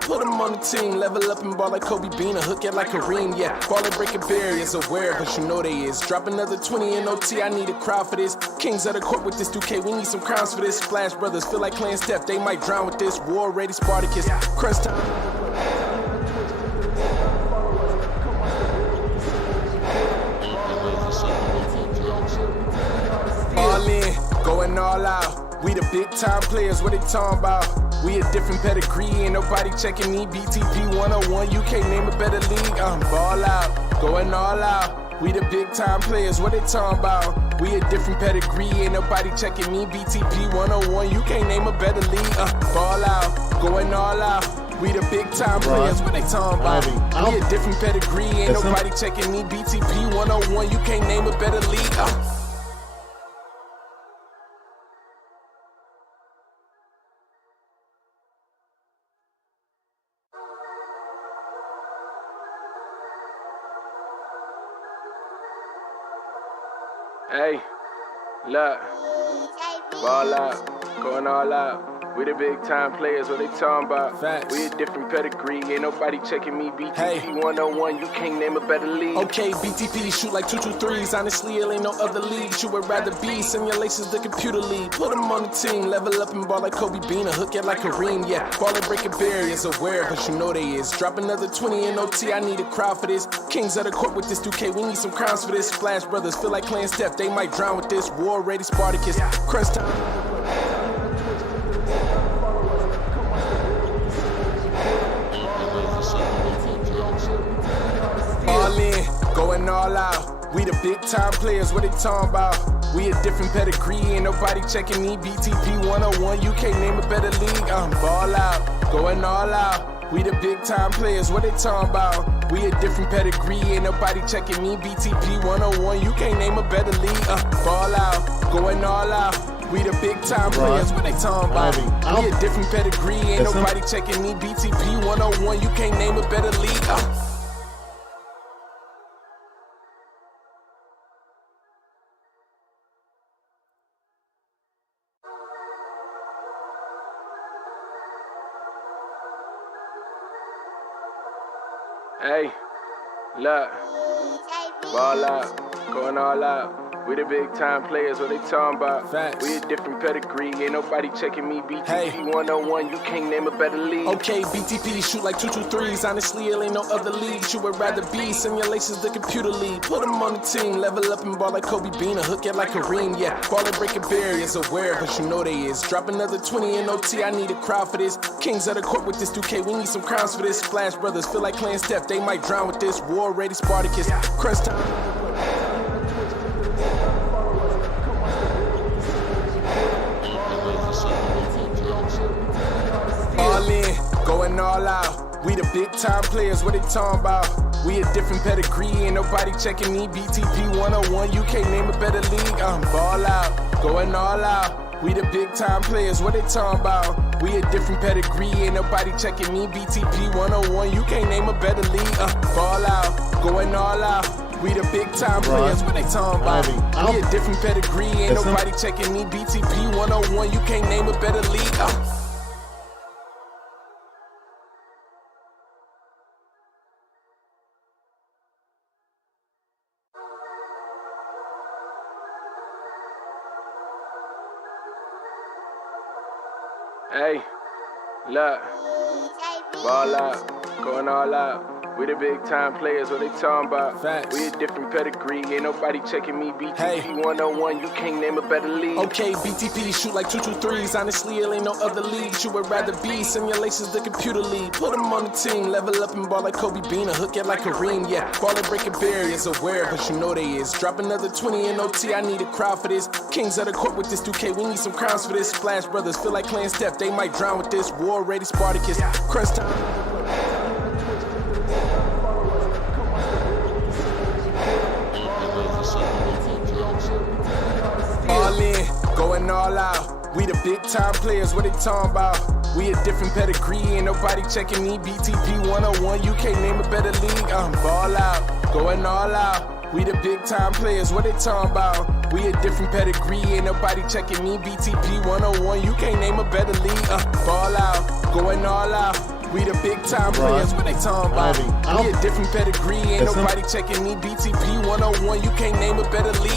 Put them on the team, level up and ball like Kobe Bean, and hook it like Kareem, yeah. Ballin' breaking barriers, aware, but you know they is. Drop another 20 in OT, I need a crowd for this. Kings of the court with this 2K, we need some crowns for this. Splash Brothers, feel like playing Steph, they might drown with this. War ready, Spartacus, crunch time. All in, going all out. We the big time players, what they talking about? We a different pedigree, ain't nobody checking me. BTP 101, you can't name a better league. Ball out, going all out. We the big time players, what they talking about? We a different pedigree, ain't nobody checking me. BTP 101, you can't name a better league. Ball out, going all out. We the big time players, what they talking about? We a different pedigree, ain't nobody checking me. BTP 101, you can't name a better league. Hey, look, ball out, going all out. We the big time players, what they talking about? Facts. We a different pedigree, ain't nobody checking me. BTP 101, you can't name a better league. Okay, BTP shoot like 223s. Honestly, it ain't no other league you would rather be. Simulations, the computer league. Put them on the team, level up and ball like Kobe Bean, and hook it like Kareem, yeah. Ballin' breaking barriers, aware, but you know they is. Drop another 20 in OT, I need a crowd for this. Kings of the court with this 2K, we need some crowns for this. Splash Brothers, feel like playing Steph, they might drown with this. War ready, Spartacus, crunch time. All in, going all out. We the big time players, what they talking about? We a different pedigree, ain't nobody checking me. BTP 101, you can't name a better league. Ball out, going all out. We the big time players, what they talking about? We a different pedigree, ain't nobody checking me. BTP 101, you can't name a better league. Ball out, going all out. We the big time players, what they talking about? We a different pedigree, ain't nobody checking me. BTP 101, you can't name a better league. Hey, look, ball out, going all out. We the big time players, what they talking about? Facts. We a different pedigree, ain't nobody checking me. BTP 101, you can't name a better league. Okay, BTP shoot like 223s. Honestly, it ain't no other league you would rather be. Simulations, the computer league. Put them on the team, level up and ball like Kobe Bean, and hook it like Kareem, yeah. Ballin' breaking barriers, aware, but you know they is. Drop another 20 in OT, I need a crowd for this. Kings of the court with this 2K, we need some crowns for this. Splash Brothers, feel like playing Steph, they might drown with this. War ready, Spartacus, crunch time. All in, going all out. We the big time players, what they talking about? We a different pedigree, ain't nobody checking me. BTP 101, you can't name a better league. Ball out, going all out. We the big time players, what they talking about? We a different pedigree, ain't nobody checking me. BTP 101, you can't name a better league. Ball out, going all out. We the big time players, what they talking about? We a different pedigree, ain't nobody checking me. BTP 101, you can't name a better league. Hey, look, ball out, going all out. We the big time players, what they talking about? Facts. We a different pedigree, ain't nobody checking me. BTP 101, you can't name a better league. Okay, BTP shoot like 223s. Honestly, it ain't no other league you would rather be. Simulations, the computer league. Put them on the team, level up and ball like Kobe Bean, and hook it like Kareem, yeah. Ballin' breaking barriers, aware, but you know they is. Drop another 20 in OT, I need a crowd for this. Kings of the court with this 2K, we need some crowns for this. Splash Brothers, feel like playing Steph, they might drown with this. War ready, Spartacus, crunch time. All in, going all out. We the big time players, what they talking about? We a different pedigree, ain't nobody checking me. BTP 101, you can't name a better league. Ball out, going all out. We the big time players, what they talking about? We a different pedigree, ain't nobody checking me. BTP 101, you can't name a better league. Ball out, going all out. We the big time players, what they talking about? We a different pedigree, ain't nobody checking me. BTP 101, you can't name a better league.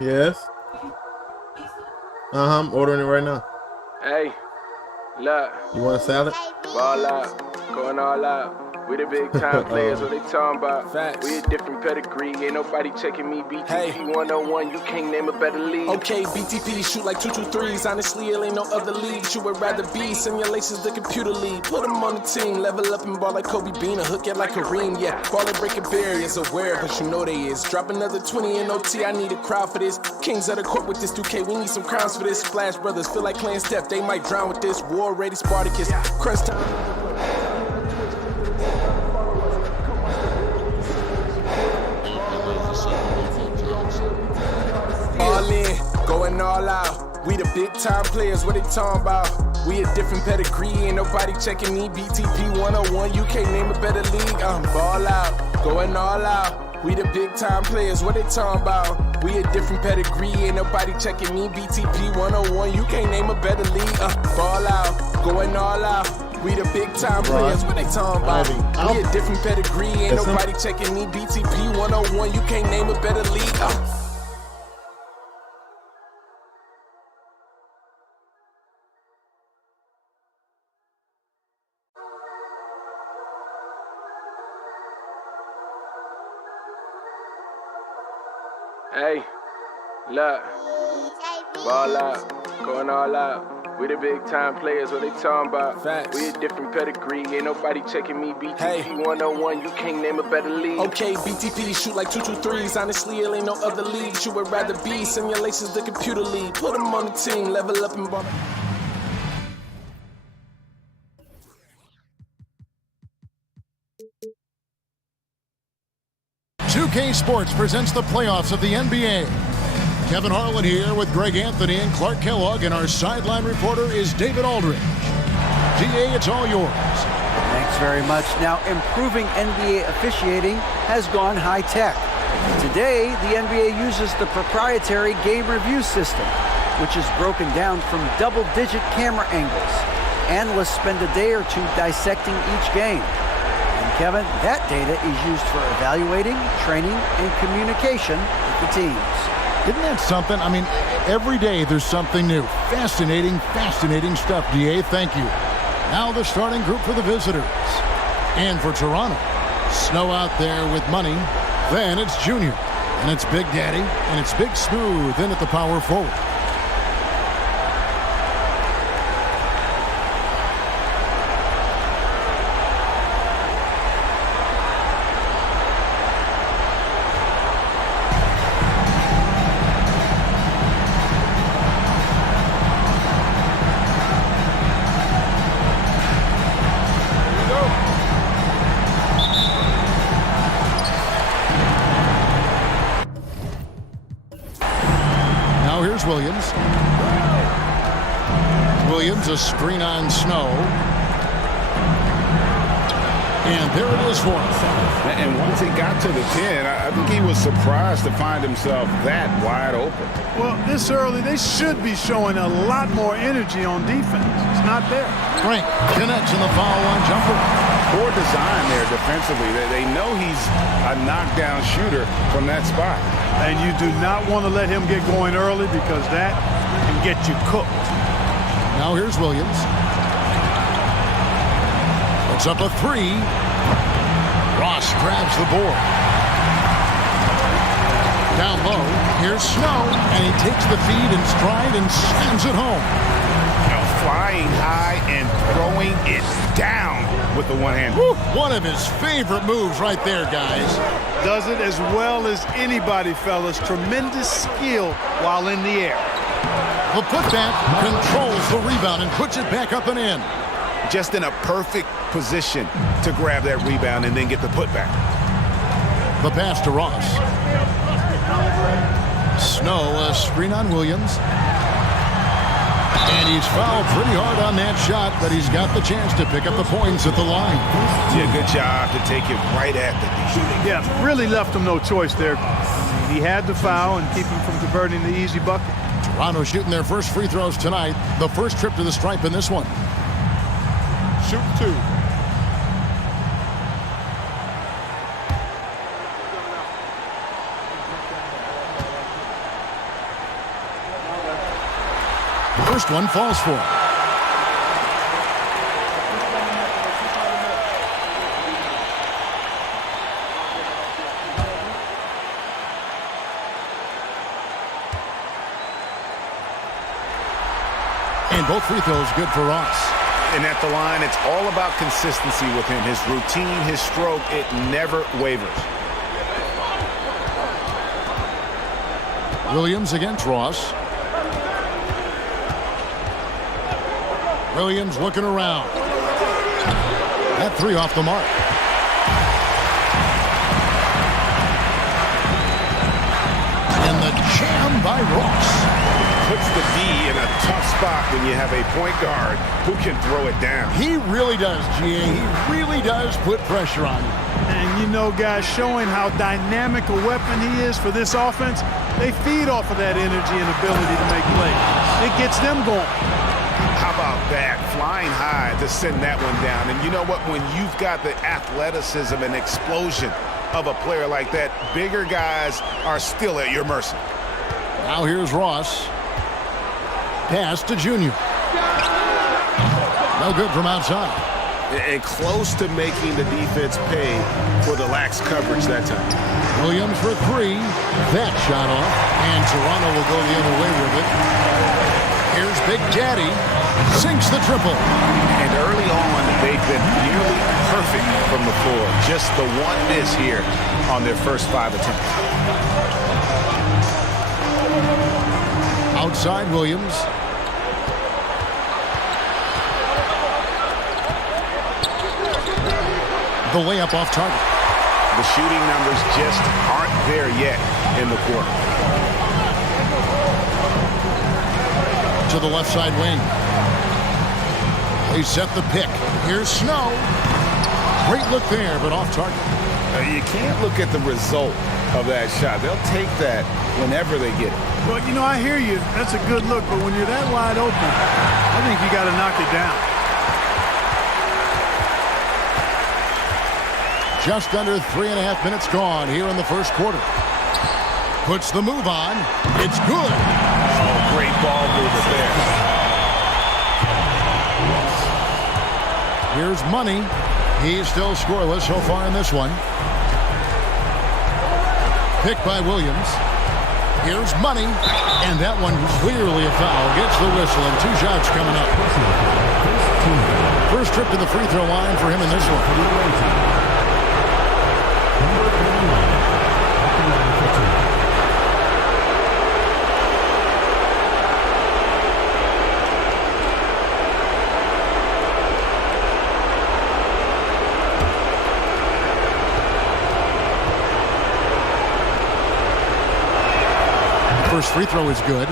Yes. I'm ordering it right now. Hey, look. You want a salad? Ball out, going all out. We the big time players, what they talking about? Facts. We a different pedigree, ain't nobody checking me. BTP 101, you can't name a better league. Okay, BTP shoot like 223s. Honestly, it ain't no other league you would rather be. Simulations, the computer league. Put them on the team, level up and ball like Kobe Bean, or hook it like Kareem. Yeah, ball and breaking barriers, aware, but you know they is. Drop another 20 in OT, I need a crowd for this. Kings of the court with this 2K, we need some crowns for this. Splash Brothers feel like playing Steph, they might drown with this. War ready Spartacus, crunch time. All in, going all out. We the big time players, what they talking about? We a different pedigree, ain't nobody checking me. BTP 101, you can't name a better league. Ball out, going all out. We the big time players, what they talking about? We a different pedigree, ain't nobody checking me. BTP 101, you can't name a better league. Ball out, going all out. We the big time players, what they talking about? We a different pedigree, ain't nobody checking me. BTP 101, you can't name a better league. Hey, look, ball out, going all out. We the big time players, what they talking about? Facts. We a different pedigree, ain't nobody checking me. BTP 101, you can't name a better league. Okay, BTP shoot like 223s. Honestly, it ain't no other league you would rather be. Simulations, the computer league. Put them on the team, level up and ball. 2K Sports presents the playoffs of the NBA. Kevin Harlan here with Greg Anthony and Clark Kellogg, and our sideline reporter is David Aldridge. DA, it's all yours. Thanks very much. Now, improving NBA officiating has gone high-tech. Today, the NBA uses the proprietary game review system, which is broken down from double-digit camera angles. Analysts spend a day or two dissecting each game. Kevin, that data is used for evaluating, training, and communication with the teams. Isn't that something? I mean, every day there's something new. Fascinating, fascinating stuff, DA. Thank you. Now the starting group for the visitors. And for Toronto, Snow out there with money. Then it's Junior. And it's Big Daddy. And it's Big Smooth in at the power forward. Williams. Williams, a screen on Snow. And there it is for him. And once he got to the 10, I think he was surprised to find himself that wide open. Well, this early, they should be showing a lot more energy on defense. It's not there. Frank connects in the foul line jumper. Poor design there defensively. They know he's a knockdown shooter from that spot. And you do not want to let him get going early because that can get you cooked. Now here's Williams. Puts up a three. Ross grabs the board. Down low, here's Snow, and he takes the feed in stride and slams it home. Flying high and throwing it down with the one hand. Woo, one of his favorite moves right there, guys. Does it as well as anybody, fellas. Tremendous skill while in the air. The putback controls the rebound and puts it back up and in. Just in a perfect position to grab that rebound and then get the putback. The pass to Ross. Snow, a screen on Williams. And he's fouled pretty hard on that shot, but he's got the chance to pick up the points at the line. Yeah, good job to take it right at the knee. Yeah, really left him no choice there. He had to foul and keep him from converting the easy bucket. Toronto shooting their first free throws tonight. The first trip to the stripe in this one. Shoot 2. First one falls for him. And both free throws good for Ross. And at the line, it's all about consistency with him. His routine, his stroke, it never wavers. Williams against Ross. Williams looking around. That three off the mark. And the jam by Ross. Puts the D in a tough spot when you have a point guard who can throw it down. He really does, GA. He really does put pressure on you. And you know, guys, showing how dynamic a weapon he is for this offense, they feed off of that energy and ability to make plays. It gets them going. How about that? Flying high to send that one down. And you know what? When you've got the athleticism and explosion of a player like that, bigger guys are still at your mercy. Now here's Ross. Pass to Junior. No good from outside. And close to making the defense pay for the lax coverage that time. Williams for three. That shot off. And Toronto will go the other way with it. Here's Big Daddy. Sinks the triple. And early on, they've been nearly perfect from the floor. Just the one miss here on their first 5 attempts. Outside Williams. The layup off target. The shooting numbers just aren't there yet in the quarter. To the left side wing. They set the pick. Here's Snow. Great look there, but off target. You can't look at the result of that shot. They'll take that whenever they get it. Well, you know, I hear you. That's a good look, but when you're that wide open, I think you got to knock it down. Just under 3.5 minutes gone here in the first quarter. Puts the move on. It's good. Oh, great ball movement there. Here's Money. He's still scoreless so far in this one. Picked by Williams. Here's Money. And that one clearly a foul. Gets the whistle and 2 shots coming up. First trip to the free throw line for him in this one. First free throw is good.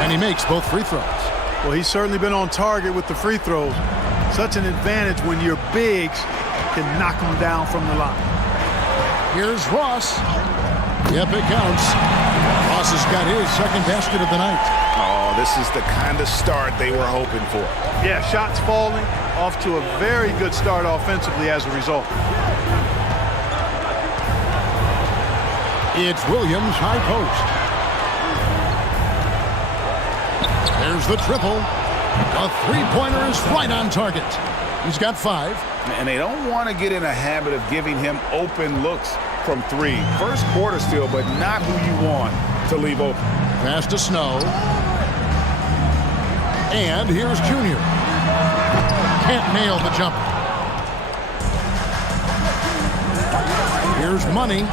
And he makes both free throws. Well, he's certainly been on target with the free throws. Such an advantage when your bigs can knock them down from the line. Here's Ross. Yep, it counts. Ross has got his second basket of the night. Oh, this is the kind of start they were hoping for. Yeah, shots falling, off to a very good start offensively as a result. It's Williams, high post. There's the triple. A three-pointer is right on target. He's got 5. And they don't want to get in a habit of giving him open looks from 3. First quarter still, but not who you want to leave open. Pass to Snow. And here's Junior. Can't nail the jumper. Here's Money.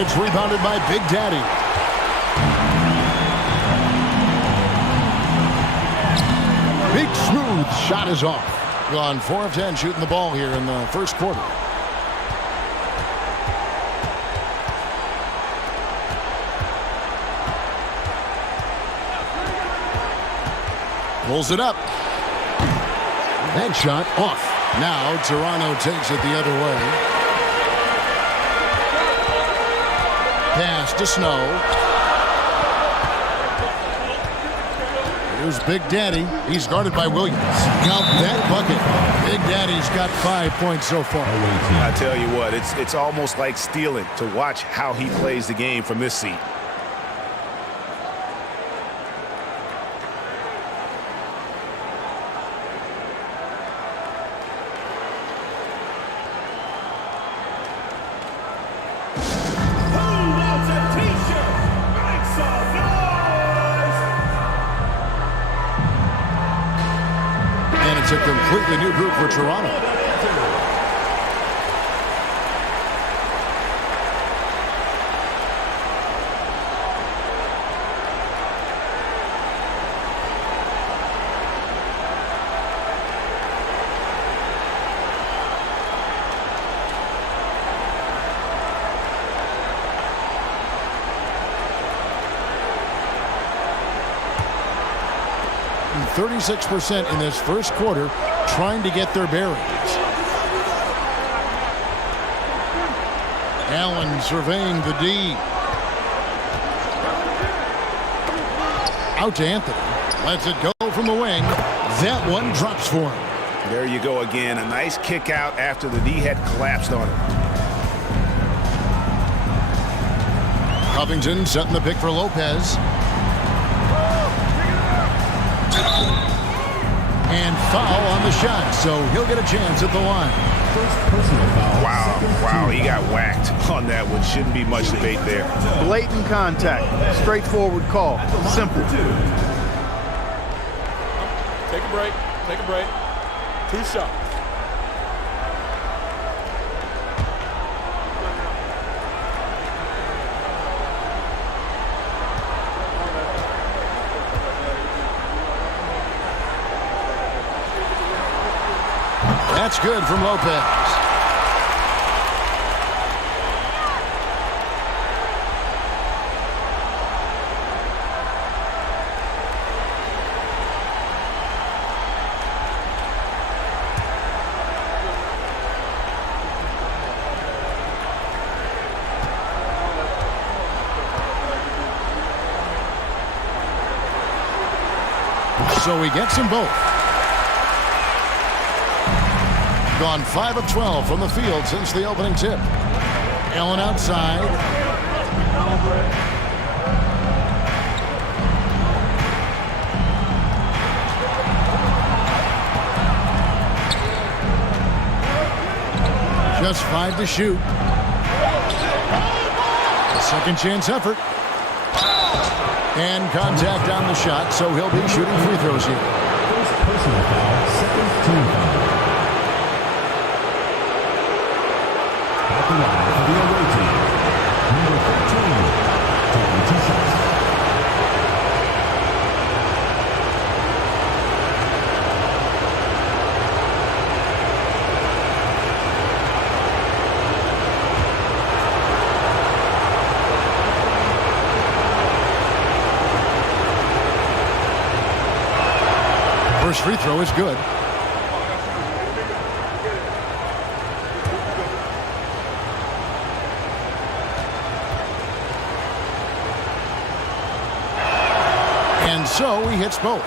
It's rebounded by Big Daddy. Big smooth shot is off. Gone 4 of 10 shooting the ball here in the first quarter. Pulls it up. That shot off. Now Toronto takes it the other way. Pass to Snow. Here's Big Daddy. He's guarded by Williams. Got that bucket. Big Daddy's got 5 points so far. I tell you what, it's almost like stealing to watch how he plays the game from this seat. It's a completely new group for Toronto. And 36% in this first quarter trying to get their bearings. Allen surveying the D. Out to Anthony. Lets it go from the wing. That one drops for him. There you go again. A nice kick out after the D had collapsed on him. Covington setting the pick for Lopez. And foul on the shot, so he'll get a chance at the line. Wow, he got whacked on that one. Shouldn't be much debate there. Blatant contact. Straightforward call. Simple. Take a break. Take a break. 2 shots. That's good from Lopez. So he gets them both. Gone 5 of 12 from the field since the opening tip. Allen outside. Just 5 to shoot. A second chance effort. And contact on the shot, so he'll be shooting free throws here. First personal foul, second team foul. At the line for the away team, number 13, taking 2 shots. First free throw is good. And so he hits both.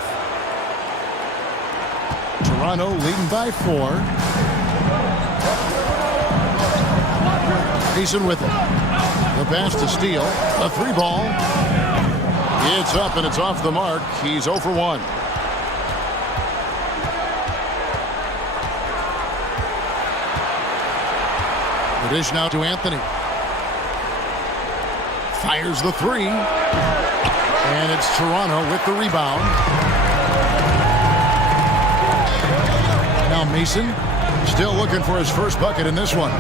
Toronto leading by 4. Mason with it. The pass to Steele. A 3-ball. It's up and it's off the mark. He's 0 for 1. The dish now to Anthony. Fires the 3. And it's Toronto with the rebound. Now Mason still looking for his first bucket in this one.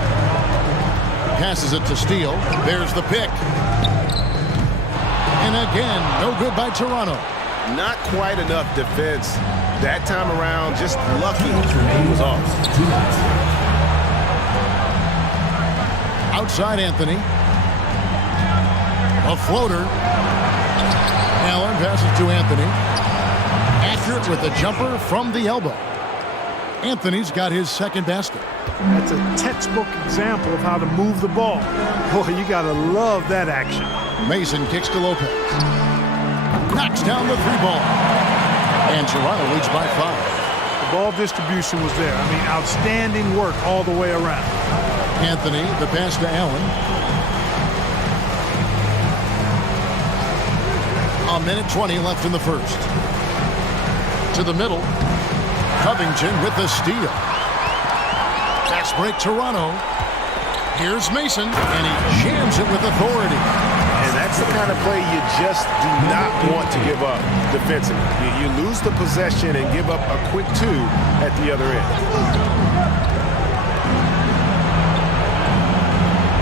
Passes it to Steele. There's the pick. And again, no good by Toronto. Not quite enough defense That time around, just lucky he was off. Outside Anthony. A floater. Allen passes to Anthony. Accurate with the jumper from the elbow. Anthony's got his second basket. That's a textbook example of how to move the ball. Boy, you got to love that action. Mason kicks to Lopez. Knocks down the three ball. And Toronto leads by 5. The ball distribution was there. I mean, outstanding work all the way around. Anthony, the pass to Allen. A minute 20 left in the first. To the middle. Covington with the steal. Fast break Toronto. Here's Mason, and he jams it with authority. And that's the kind of play you just do not want to give up defensively. You lose the possession and give up a quick 2 at the other end.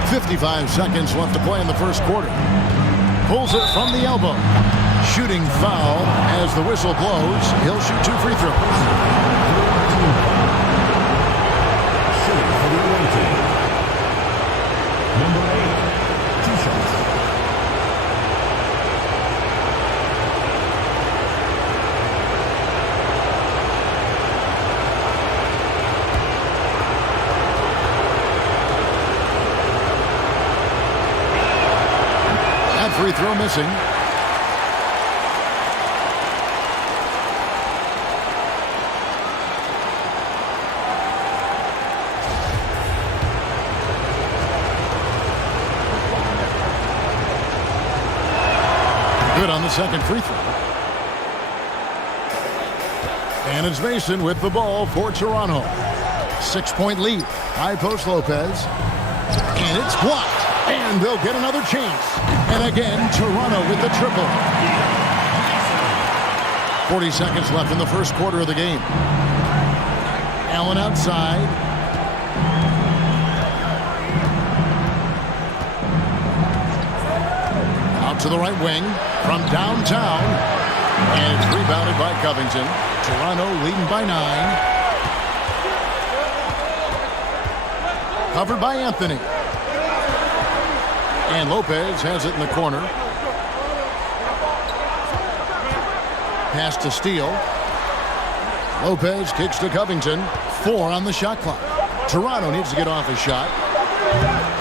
55 seconds left to play in the first quarter. Pulls it from the elbow. Shooting foul as the whistle blows. He'll shoot 2 free throws. Number 8, 2 shots. That free throw missing. Good on the second free throw. And it's Mason with the ball for Toronto. 6-point lead. High post Lopez. And it's blocked. And they'll get another chance. And again, Toronto with the triple. 40 seconds left in the first quarter of the game. Allen outside. Out to the right wing. From downtown, and it's rebounded by Covington. Toronto leading by 9. Covered by Anthony. And Lopez has it in the corner. Pass to Steele. Lopez kicks to Covington. 4 on the shot clock. Toronto needs to get off a shot.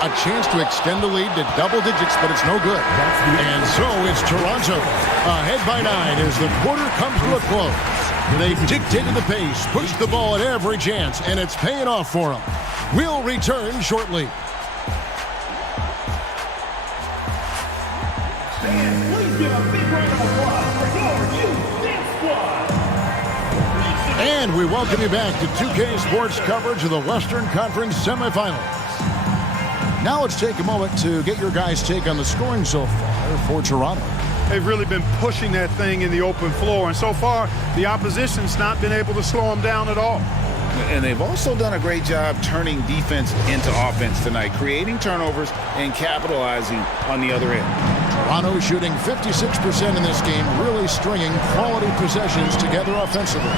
A chance to extend the lead to double digits, but it's no good. And so it's Toronto ahead by 9 as the quarter comes to a close. They've dictated the pace, pushed the ball at every chance, and it's paying off for them. We'll return shortly. And we welcome you back to 2K Sports coverage of the Western Conference semifinals. Now let's take a moment to get your guys' take on the scoring so far for Toronto. They've really been pushing that thing in the open floor, and so far the opposition's not been able to slow them down at all. And they've also done a great job turning defense into offense tonight, creating turnovers and capitalizing on the other end. Toronto shooting 56% in this game, really stringing quality possessions together offensively.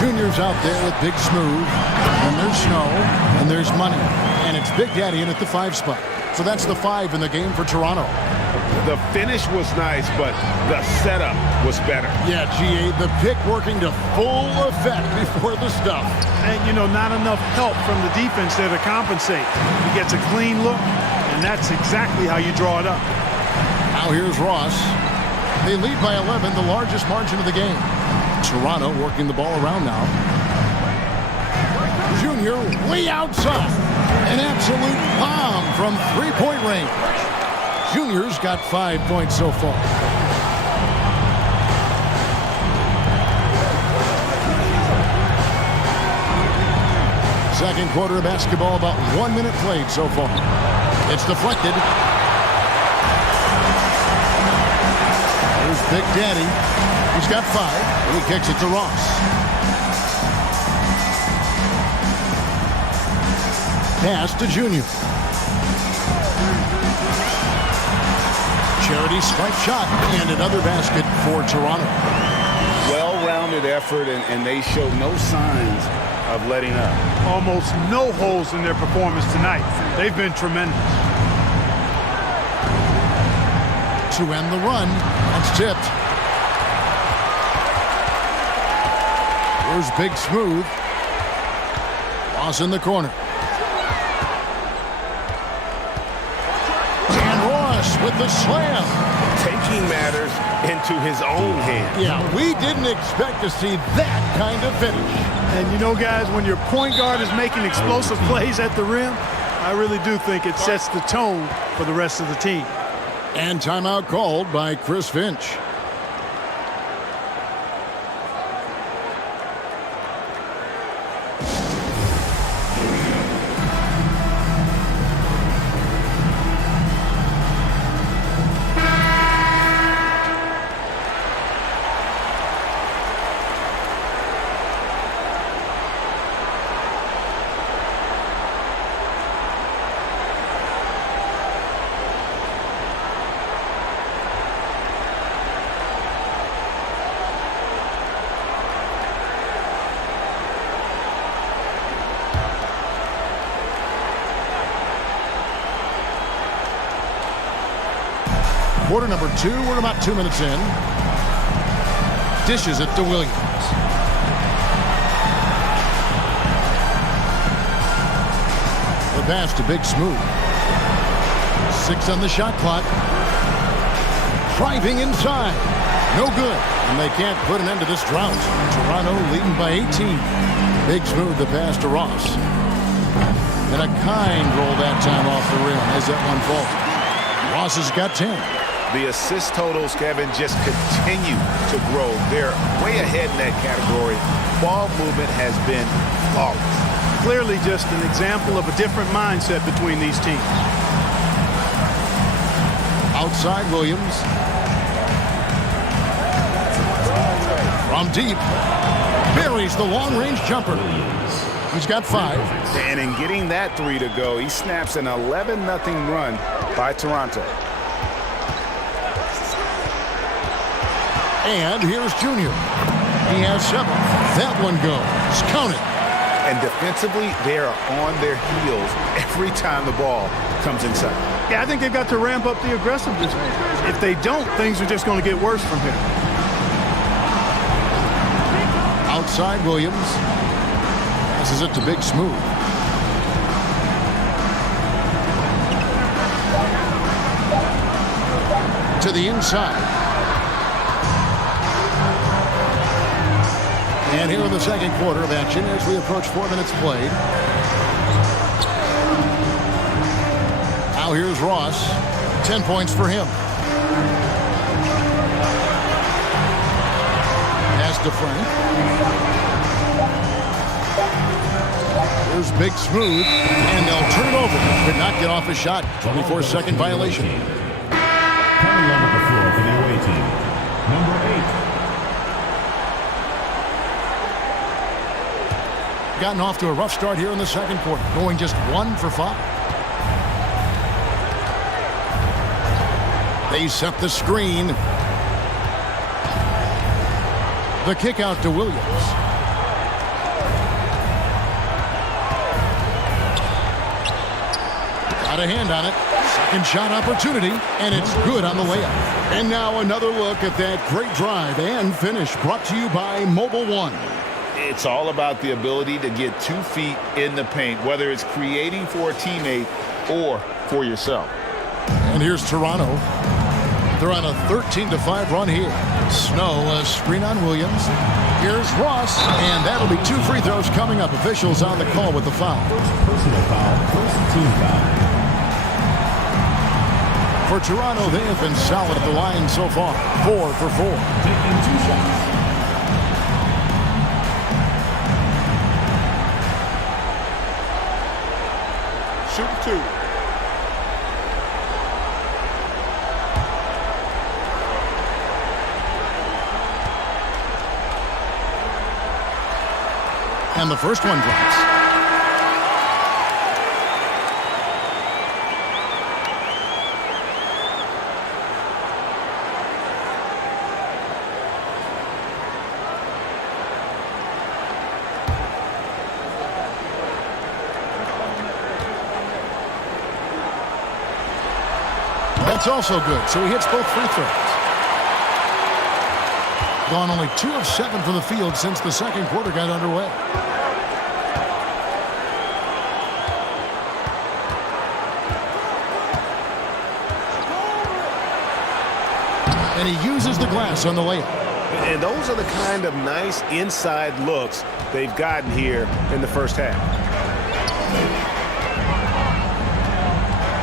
Junior's out there with Big Smooth, and there's Snow, and there's Money. And it's Big Daddy in at the 5 spot. So that's the 5 in the game for Toronto. The finish was nice, but the setup was better. Yeah, G.A., the pick working to full effect before the stuff. And, you know, not enough help from the defense there to compensate. He gets a clean look, and that's exactly how you draw it up. Now here's Ross. They lead by 11, the largest margin of the game. Toronto working the ball around now. Junior way outside. An absolute bomb from three-point range. Junior's got 5 points so far. Second quarter of basketball, about 1 minute played so far. It's deflected. There's Big Daddy. He's got 5. And he kicks it to Ross. Pass to Junior. Charity strike shot and another basket for Toronto. Well-rounded well-rounded effort, and they show no signs of letting up. Almost no holes in their performance tonight. They've been tremendous. To end the run, that's tipped. Here's Big Smooth. Ross in the corner. And Ross with the slam. Taking matters into his own hands. Yeah, we didn't expect to see that kind of finish. And you know, guys, when your point guard is making explosive plays at the rim, I really do think it sets the tone for the rest of the team. And timeout called by Chris Finch. Quarter number 2, we're about 2 minutes in. Dishes it to Williams. The pass to Big Smooth. 6 on the shot clock. Driving inside. No good. And they can't put an end to this drought. Toronto leading by 18. Big Smooth the pass to Ross. And a kind roll that time off the rim as that one falls. Ross has got 10. The assist totals, Kevin, just continue to grow. They're way ahead in that category. Ball movement has been flawless. Clearly just an example of a different mindset between these teams. Outside Williams. From deep. Buries the long-range jumper. He's got 5. And in getting that 3 to go, he snaps an 11-0 run by Toronto. And here's Junior. He has 7. That one goes. Count it. And defensively, they are on their heels every time the ball comes inside. Yeah, I think they've got to ramp up the aggressiveness. If they don't, things are just going to get worse from here. Outside Williams. Passes it to Big Smooth. To the inside. And here in the second quarter of action as we approach 4 minutes played. Now here's Ross. 10 points for him. Pass to Frank. Here's Big Smooth. And they'll turn it over. Could not get off a shot. 24-second violation. Coming on the floor for the away team, number 8. Gotten off to a rough start here in the second quarter, going just 1 for 5. They set the screen. The kick out to Williams. Got a hand on it. Second shot opportunity, and it's good on the layup. And now another look at that great drive and finish brought to you by Mobile One. It's all about the ability to get 2 feet in the paint, whether it's creating for a teammate or for yourself. And here's Toronto. They're on a 13-5 run here. Snow, a screen on Williams. Here's Ross, and that'll be 2 free throws coming up. Officials on the call with the foul. Personal foul, first team foul. For Toronto, they have been solid at the line so far. 4 for 4. Taking 2 shots. Shoot 2. And the first one drops. That's also good, so he hits both free throws. Gone only 2 of 7 from the field since the second quarter got underway. And he uses the glass on the layup. And those are the kind of nice inside looks they've gotten here in the first half.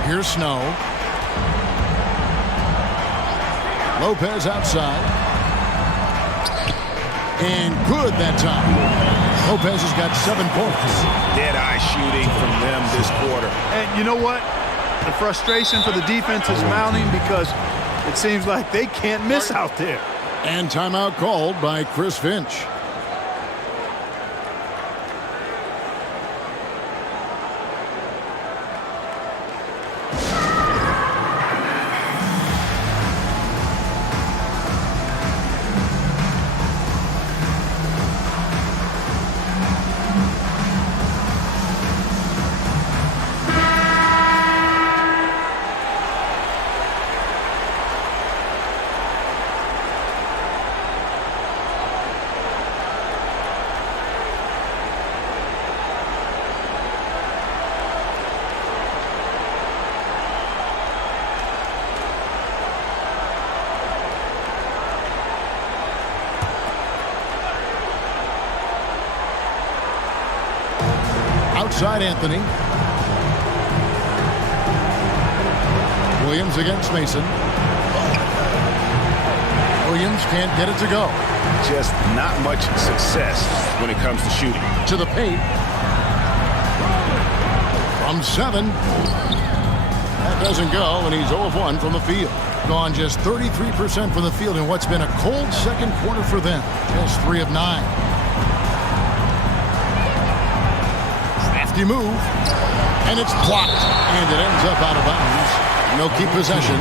Here's Snow. Lopez outside. And good that time. Lopez has got 7 points. Dead-eye shooting from them this quarter. And you know what? The frustration for the defense is mounting because it seems like they can't miss out there. And timeout called by Chris Finch. Outside Anthony. Williams against Mason. Williams can't get it to go. Just not much success when it comes to shooting. To the paint. From 7. That doesn't go, and he's 0 of 1 from the field. Gone just 33% from the field in what's been a cold second quarter for them. Just 3 of 9. Crafty move. And it's blocked. And it ends up out of bounds. No keep possession.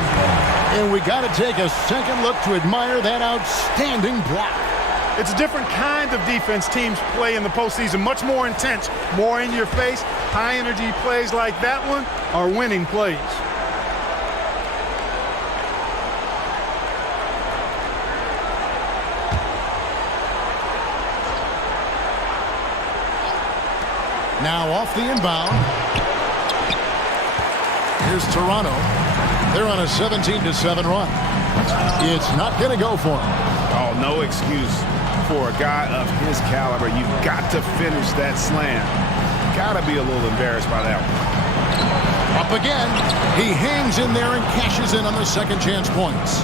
And we got to take a second look to admire that outstanding block. It's a different kind of defense teams play in the postseason. Much more intense, more in your face. High energy plays like that one are winning plays. Now off the inbound. Here's Toronto. They're on a 17-7 run. It's not going to go for him. Oh, no excuse for a guy of his caliber. You've got to finish that slam. Got to be a little embarrassed by that one. Up again. He hangs in there and cashes in on the second chance points.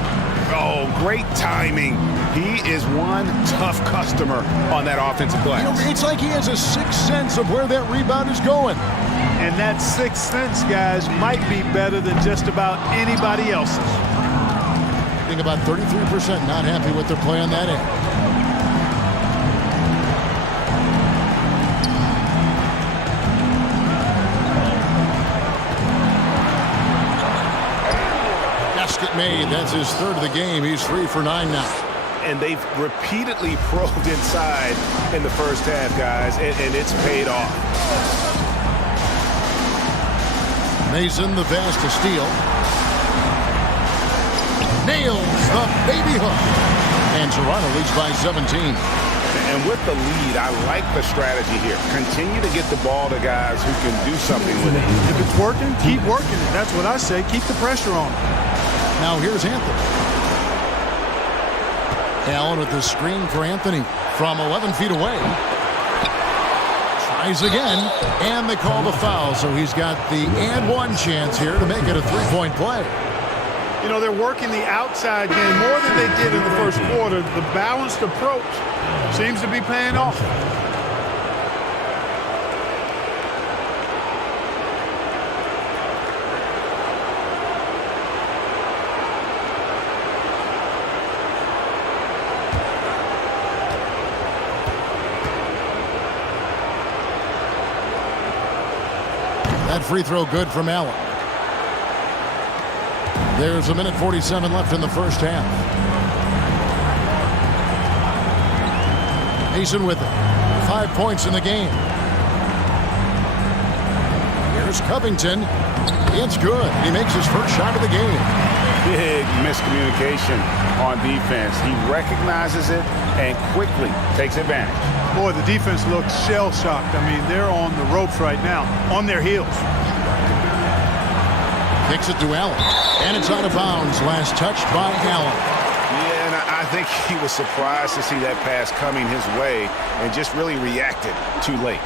Oh, great timing. He is one tough customer on that offensive glass. You know, it's like he has a sixth sense of where that rebound is going. And that sixth sense, guys, might be better than just about anybody else's. I think about 33% not happy with their play on that end. Basket made. That's his third of the game. He's 3 for 9 now. And they've repeatedly probed inside in the first half, guys, and it's paid off. Mason, the pass to steal. Nails the baby hook. And Toronto leads by 17. And with the lead, I like the strategy here. Continue to get the ball to guys who can do something with it. If it's working, keep working it. That's what I say. Keep the pressure on. Now here's Anthony. Allen with the screen for Anthony from 11 feet away. Tries again, and they call the foul, so he's got the and one chance here to make it a three-point play. You know, they're working the outside game more than they did in the first quarter. The balanced approach seems to be paying off. That free throw good from Allen. There's 1:47 left in the first half. Mason with it. 5 points in the game. Here's Covington. It's good. He makes his first shot of the game. Big miscommunication on defense. He recognizes it and quickly takes advantage. Boy, the defense looks shell-shocked. I mean, they're on the ropes right now, on their heels. Kicks it to Allen. And it's out of bounds. Last touched by Allen. Yeah, and I think he was surprised to see that pass coming his way and just really reacted too late.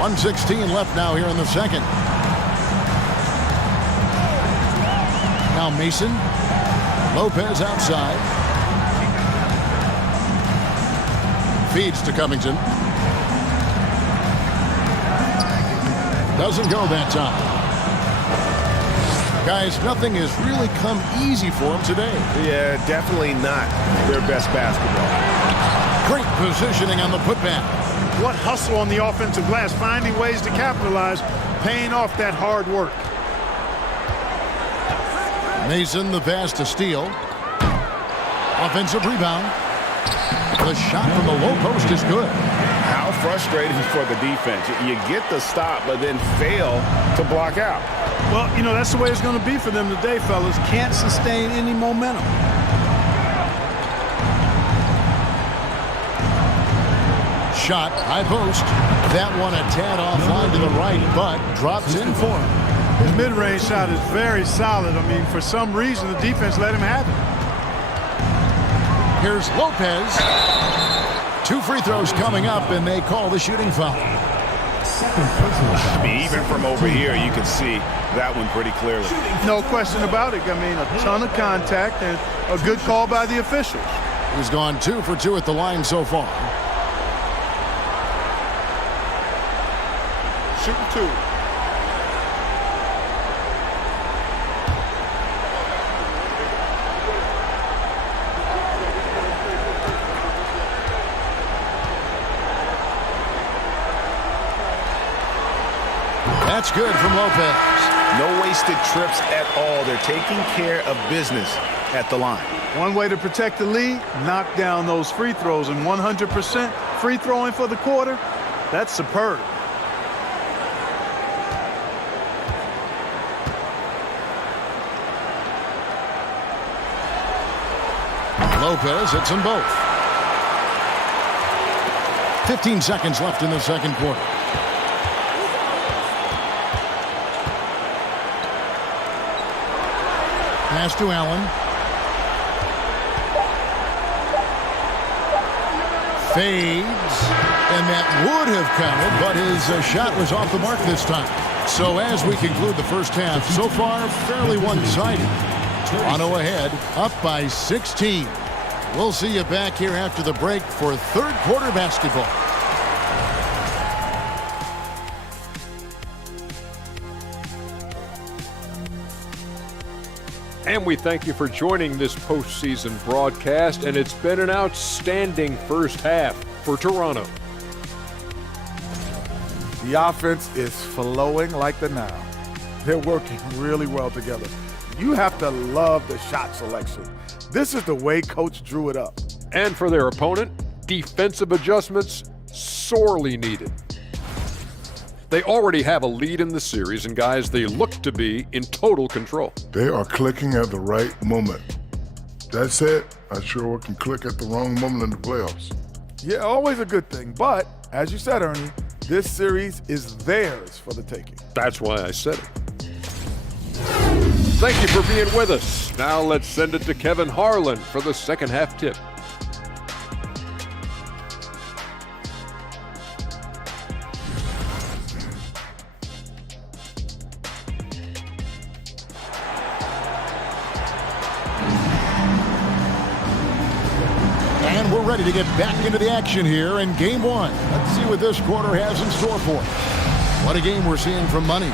1:16 left now here in the second. Now Mason. Lopez outside. Feeds to Covington. Doesn't go that time. Guys, nothing has really come easy for him today. Yeah, definitely not their best basketball. Great positioning on the putback. What hustle on the offensive glass, finding ways to capitalize, paying off that hard work. Mason, the pass to Steele. Offensive rebound. The shot from the low post is good. How frustrating for the defense. You get the stop, but then fail to block out. Well, you know, that's the way it's going to be for them today, fellas. Can't sustain any momentum. Shot, high post. That one a tad offline to the right, but drops in for him. His mid-range shot is very solid. I mean, for some reason, the defense let him have it. Here's Lopez. 2 free throws coming up, and they call the shooting foul. I mean, even from over here, you can see that one pretty clearly. No question about it. I mean, a ton of contact and a good call by the officials. He's gone 2 for 2 at the line so far. Shooting 2. That's good from Lopez. No wasted trips at all. They're taking care of business at the line. One way to protect the lead, knock down those free throws, and 100% free throwing for the quarter, that's superb. Lopez hits them both. 15 seconds left in the second quarter. Pass to Allen. Fades. And that would have counted, but his shot was off the mark this time. So as we conclude the first half, so far fairly one-sided. Toronto ahead, up by 16. We'll see you back here after the break for third quarter basketball. And we thank you for joining this postseason broadcast, and it's been an outstanding first half for Toronto. The offense is flowing like the Nile. They're working really well together. You have to love the shot selection. This is the way Coach drew it up. And for their opponent, defensive adjustments sorely needed. They already have a lead in the series, and guys, they look to be in total control. They are clicking at the right moment. That said, I sure can click at the wrong moment in the playoffs. Yeah, always a good thing. But, as you said, Ernie, this series is theirs for the taking. That's why I said it. Thank you for being with us. Now let's send it to Kevin Harlan for the second half tip. And we're ready to get back into the action here in game one. Let's see what this quarter has in store for us. What a game we're seeing from Money.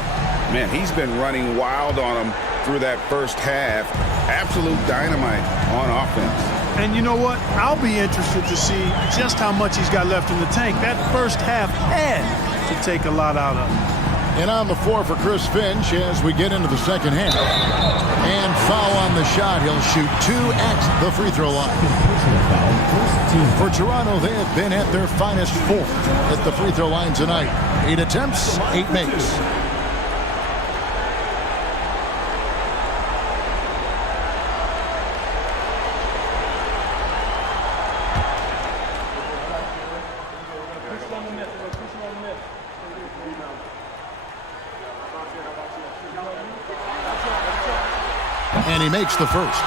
Man, he's been running wild on them through that first half. Absolute dynamite on offense. And you know what? I'll be interested to see just how much he's got left in the tank. That first half had to take a lot out of him. And on the floor for Chris Finch as we get into the second half. And foul on the shot. He'll shoot 2 at the free throw line. For Toronto, they have been at their finest 4 at the free throw line tonight. 8 attempts, 8 makes. And he makes the first.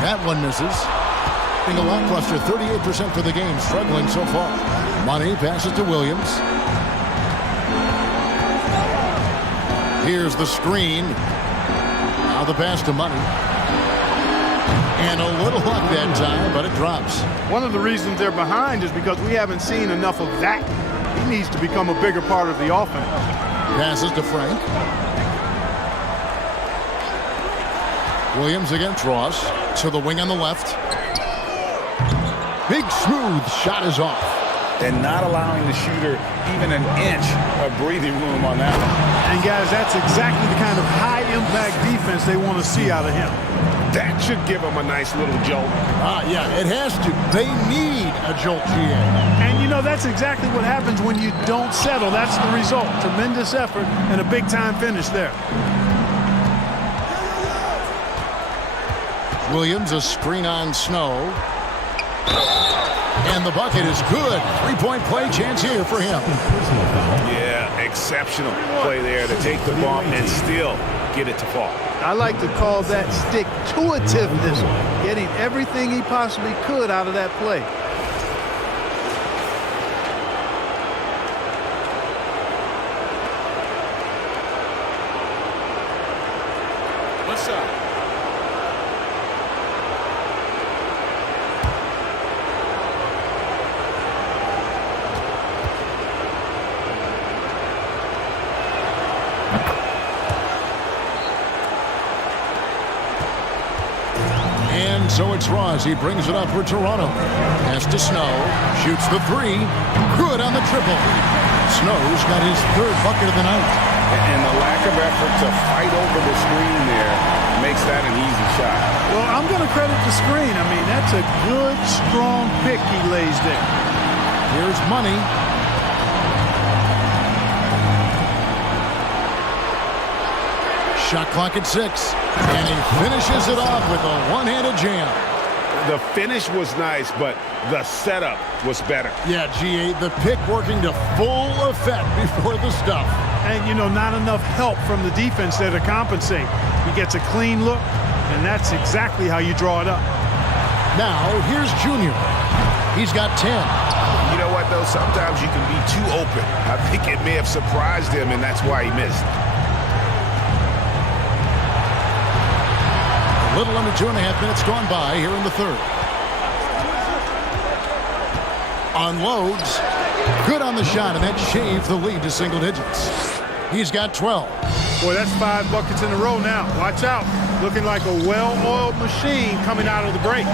That one misses. Being a lackluster 38% for the game, struggling so far. Money passes to Williams. Here's the screen. Now the pass to Money. And a little luck that time, but it drops. One of the reasons they're behind is because we haven't seen enough of that. He needs to become a bigger part of the offense. Passes to Frank. Williams against Ross. To the wing on the left. Big smooth shot is off. And not allowing the shooter even an inch of breathing room on that one. And guys, that's exactly the kind of high-impact defense they want to see out of him. That should give him a nice little jolt. Yeah, it has to. They need a jolt, GA. And, you know, that's exactly what happens when you don't settle. That's the result. Tremendous effort and a big-time finish there. Williams, a screen on Snow. And the bucket is good. Three-point play chance here for him. Yeah, exceptional play there to take the bump and still get it to fall. I like to call that stick-to-itiveness, getting everything he possibly could out of that play. What's up? So it's Ross. He brings it up for Toronto. Pass to Snow. Shoots the three. Good on the triple. Snow's got his third bucket of the night. And the lack of effort to fight over the screen there makes that an easy shot. Well, I'm going to credit the screen. I mean, that's a good, strong pick he lays there. Here's Money. Shot clock at 6. And he finishes it off with a one-handed jam. The finish was nice, but the setup was better. Yeah, GA, the pick working to full effect before the stuff. And, you know, not enough help from the defense there to compensate. He gets a clean look, and that's exactly how you draw it up. Now, here's Junior. He's got 10. You know what, though? Sometimes you can be too open. I think it may have surprised him, and that's why he missed. A little under 2.5 minutes gone by here in the third. Unloads. Good on the shot, and that shaved the lead to single digits. He's got 12. Boy, that's 5 buckets in a row now. Watch out. Looking like a well-oiled machine coming out of the break.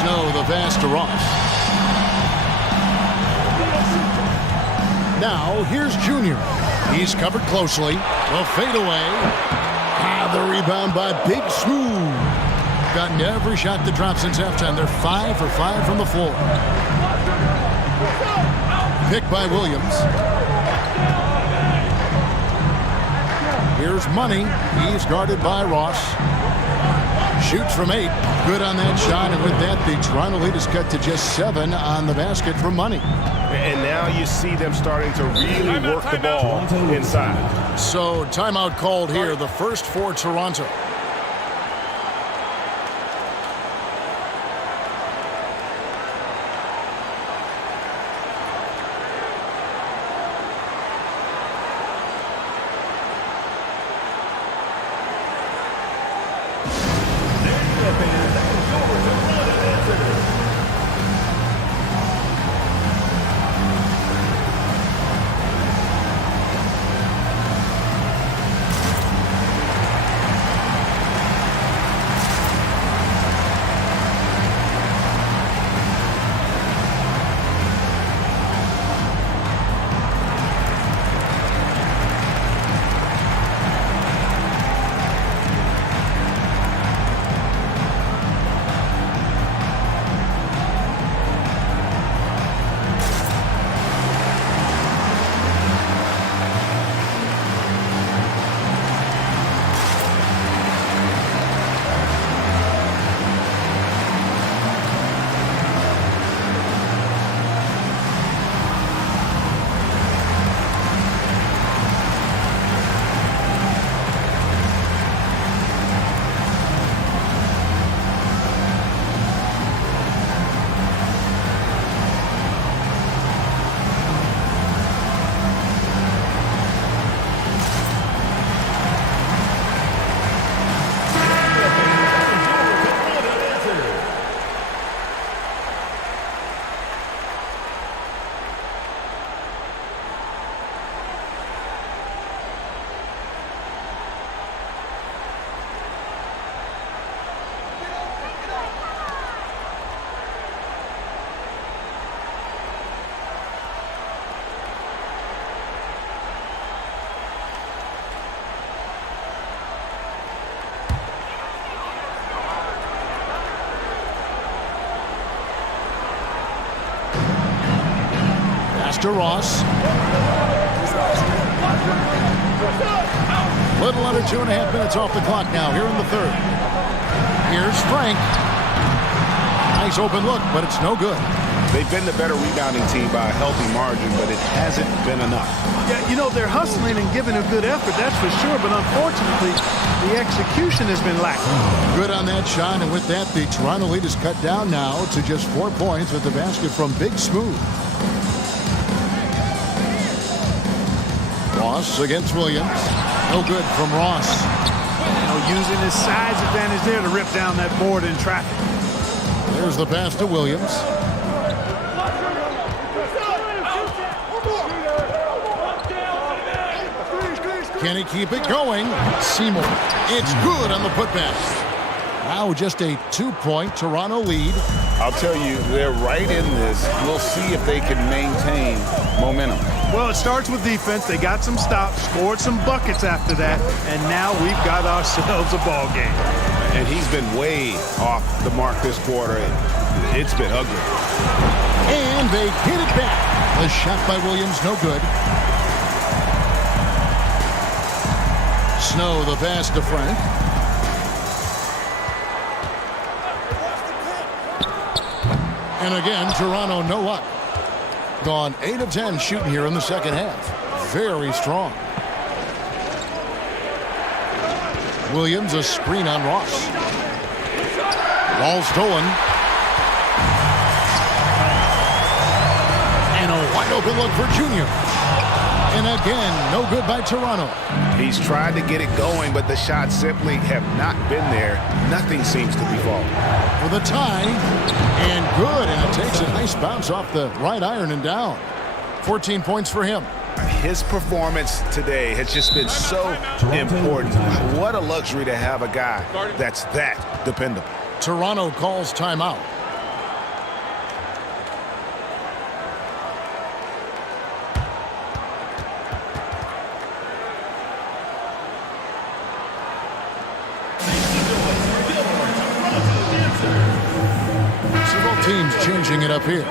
Snow, the pass to Ross. Now, here's Junior. He's covered closely. The fadeaway. The rebound by Big Smooth. Gotten every shot that dropped since halftime. They're 5 for 5 from the floor. Picked by Williams. Here's Money. He's guarded by Ross. Shoots from 8. Good on that shot. And with that, the Toronto lead is cut to just 7 on the basket from Money. And now you see them starting to really work the ball inside. So timeout called here, the first for Toronto. pass to Ross. Little under 2.5 minutes off the clock now here in the third. Here's Frank. Nice open look, but it's no good. They've been the better rebounding team by a healthy margin, but it hasn't been enough. Yeah, you know, they're hustling and giving a good effort, that's for sure, but unfortunately, the execution has been lacking. Good on that shot, and with that, the Toronto lead is cut down now to just 4 points with the basket from Big Smooth. Ross against Williams. No good from Ross. You know, using his size advantage there to rip down that board in traffic. There's the pass to Williams. Can he keep it going? Seymour. It's good on the putback. Now just a 2-point Toronto lead. I'll tell you, they're right in this. We'll see if they can maintain momentum. Well, it starts with defense. They got some stops, scored some buckets after that, and now we've got ourselves a ball game. And he's been way off the mark this quarter. It's been ugly. And they hit it back. The shot by Williams, no good. Snow, the pass to Frank. And again, Toronto no luck. Gone 8 of 10 shooting here in the second half. Very strong. Williams, a screen on Ross. Ball stolen. And a wide open look for Junior. And again, no good by Toronto. He's tried to get it going, but the shots simply have not been there. Nothing seems to be falling. For the tie, and good, and it takes a nice bounce off the right iron and down. 14 points for him. His performance today has just been so important. What a luxury to have a guy that's that dependable. Toronto calls timeout. Teams changing it up here.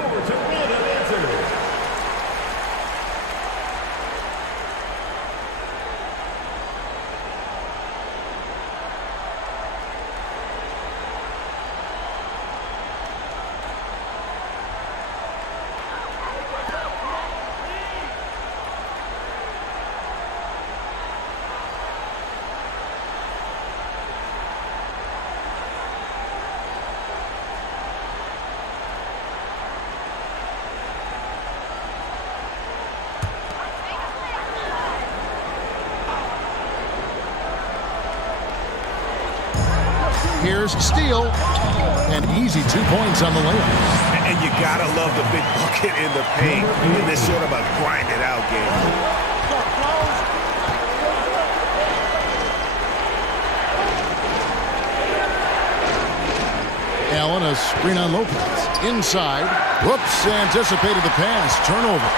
Here's Steele. An easy 2 points on the layup. And you gotta love the big bucket in the paint in this sort of a grinded out game. Allen, a screen on Lopez. Inside. Whoops, anticipated the pass. Turnover.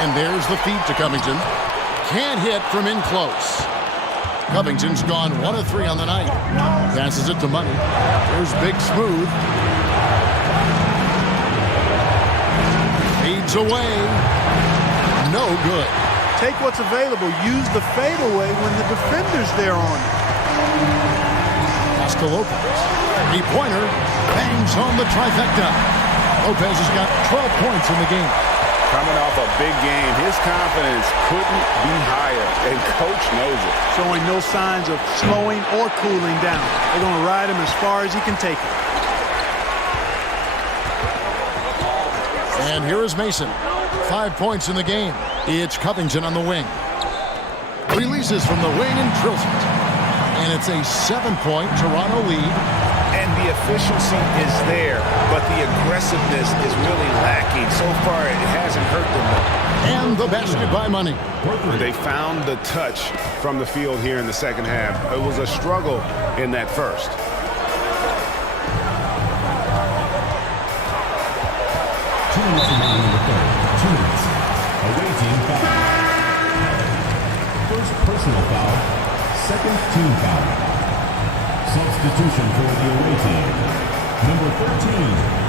And there's the feed to Covington. Can't hit from in close. Covington's gone 1 of 3 on the night. Passes it to Money. There's Big Smooth. Fades away. No good. Take what's available. Use the fadeaway when the defender's there on it. Pass to Lopez. 3-pointer. Bangs home the trifecta. Lopez has got 12 points in the game. Coming off a big game, his confidence couldn't be higher, and coach knows it. Showing no signs of slowing or cooling down. They're going to ride him as far as he can take it. And here is Mason. 5 points in the game. It's Covington on the wing. Releases from the wing and drills it. And it's a 7-point Toronto lead. And the efficiency is there, but the aggressiveness is really lacking. So far, it hasn't hurt them. And the basket by Money. They found the touch from the field here in the second half. It was a struggle in that first. 2 minutes remaining in the third. 2 minutes. Away team foul. First personal foul. Second team foul. Substitution for the away team. Number 13.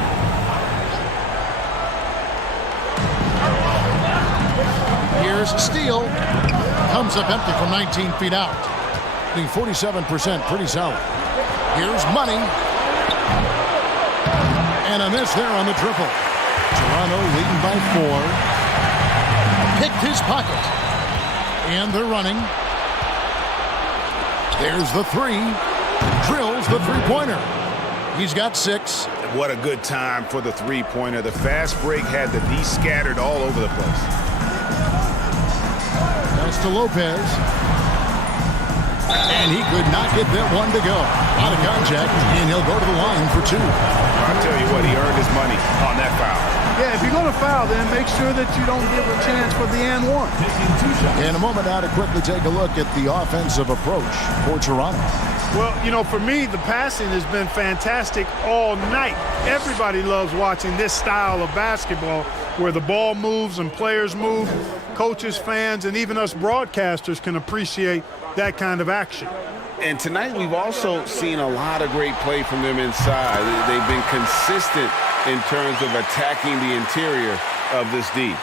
Here's a steal. Comes up empty from 19 feet out. Being 47%, pretty solid. Here's Money. And a miss there on the triple. Toronto leading by 4. Picked his pocket. And they're running. There's the 3. Drills the three-pointer. He's got 6. What a good time for the three-pointer. The fast break had the D scattered all over the place. That's to Lopez. And he could not get that one to go. Out of contact, and he'll go to the line for 2. I'll tell you what, he earned his money on that foul. Yeah, if you're going to foul, then make sure that you don't give a chance for the and one. In a moment now to quickly take a look at the offensive approach for Toronto. Well, you know, for me, the passing has been fantastic all night. Everybody loves watching this style of basketball where the ball moves and players move. Coaches, fans, and even us broadcasters can appreciate that kind of action. And tonight we've also seen a lot of great play from them inside. They've been consistent in terms of attacking the interior of this D.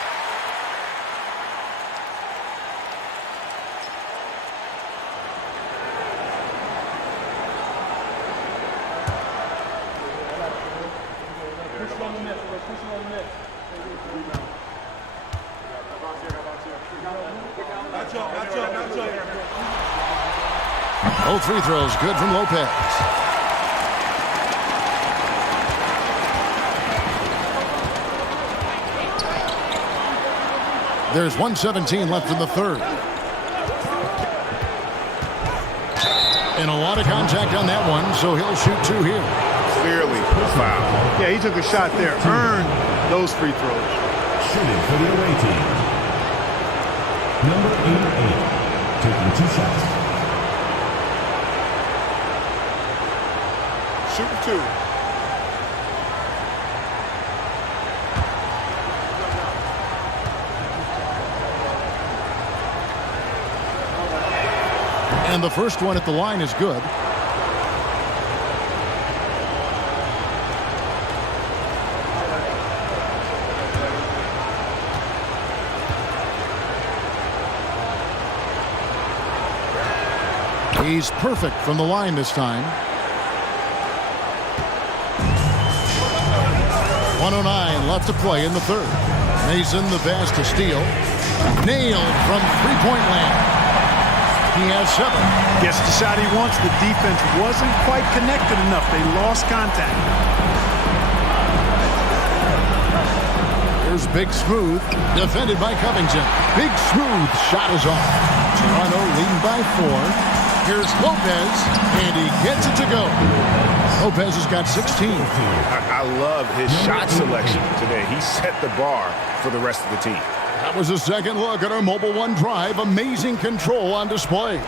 Both free throws good from Lopez. There's 1:17 left in the third. And a lot of contact on that one, so he'll shoot 2 here. Clearly a foul. Yeah, he took a shot there. Earned those free throws. Shooting for the away team. Number 88, taking 2 shots. Shooting 2. And the first one at the line is good. He's perfect from the line this time. 1:09 left to play in the third. Mason the pass to steal. Nailed from three-point land. He has 7. Gets the shot he wants. The defense wasn't quite connected enough. They lost contact. Here's Big Smooth, defended by Covington. Big Smooth shot is off. Toronto leading by 4. Here's Lopez, and he gets it to go. Lopez has got 16. I love his shot selection today. He set the bar for the rest of the team. That was a second look at our Mobile One drive. Amazing control on display.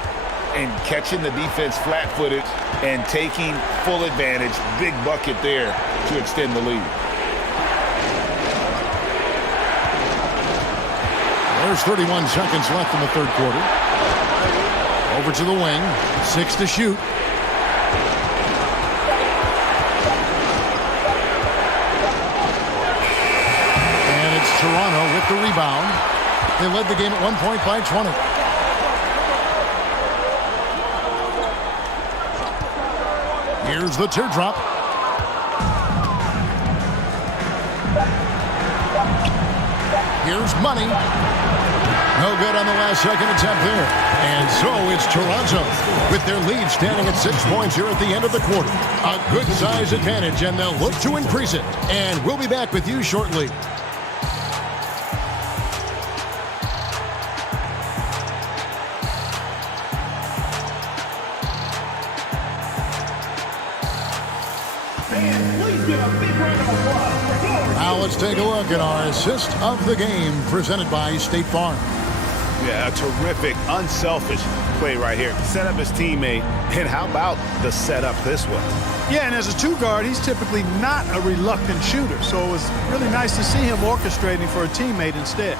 And catching the defense flat-footed and taking full advantage. Big bucket there to extend the lead. There's 31 seconds left in the third quarter. Over to the wing. 6 to shoot. And it's Toronto with the rebound. They led the game at 1 point by 20. Here's the teardrop. Here's Money. No good on the last second attempt there. And so it's Toronto with their lead standing at 6 points here at the end of the quarter. A good size advantage, and they'll look to increase it. And we'll be back with you shortly. Now let's take a look at our assist of the game presented by State Farm. Yeah, a terrific, unselfish play right here. Set up his teammate, and how about the setup this way? Yeah, and as a 2 guard, he's typically not a reluctant shooter, so it was really nice to see him orchestrating for a teammate instead.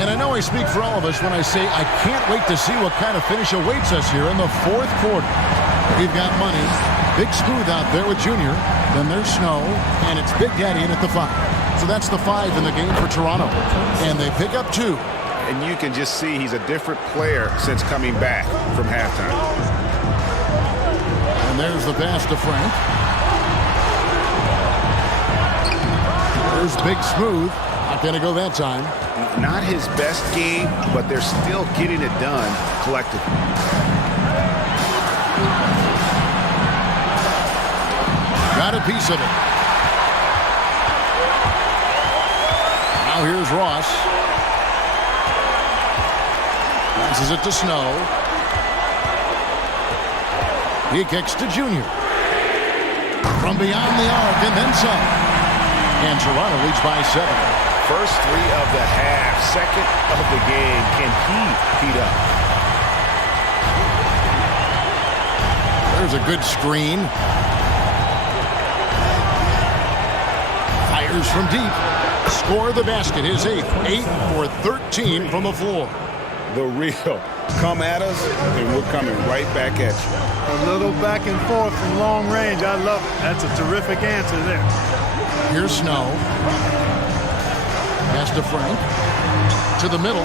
And I know I speak for all of us when I say I can't wait to see what kind of finish awaits us here in the fourth quarter. We've got Money. Big Smooth out there with Junior. Then there's Snow, and it's Big Daddy in at the 5. So that's the 5 in the game for Toronto. And they pick up 2. And you can just see he's a different player since coming back from halftime. And there's the pass to Frank. There's Big Smooth. Not going to go that time. Not his best game, but they're still getting it done collectively. Got a piece of it. Now here's Ross. Passes it to Snow. He kicks to Junior. From beyond the arc and then some. And Toronto leads by 7. First 3 of the half, second of the game. Can he heat up? There's a good screen. Fires from deep. Score the basket. His 8th. 8 for 13 from the floor. The real. Come at us, and we're coming right back at you. A little back and forth from long range. I love it. That's a terrific answer there. Here's Snow. Pass to Frank. To the middle.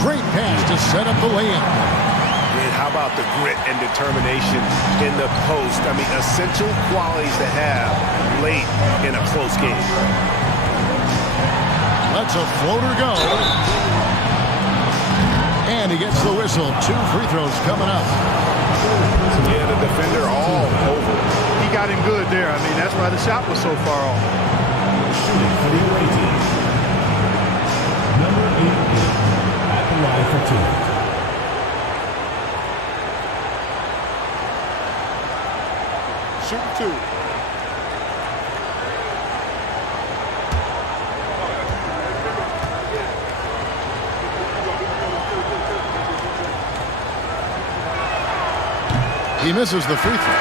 Great pass to set up the layup. And how about the grit and determination in the post? I mean, essential qualities to have late in a close game. Lets a floater go. And he gets the whistle. 2 free throws coming up. Yeah, the defender all over. He got him good there. I mean, that's why the shot was so far off. Shooting for the away team. Number 18 at the line for 2. Shoot 2. He misses the free throw.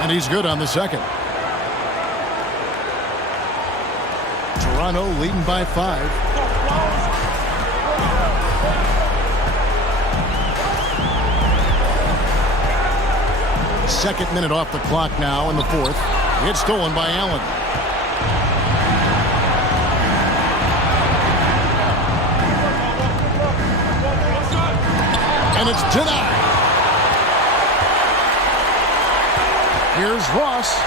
And he's good on the second. Toronto leading by 5. Second minute off the clock now in the 4th. It's stolen by Allen. And it's denied. Here's Ross.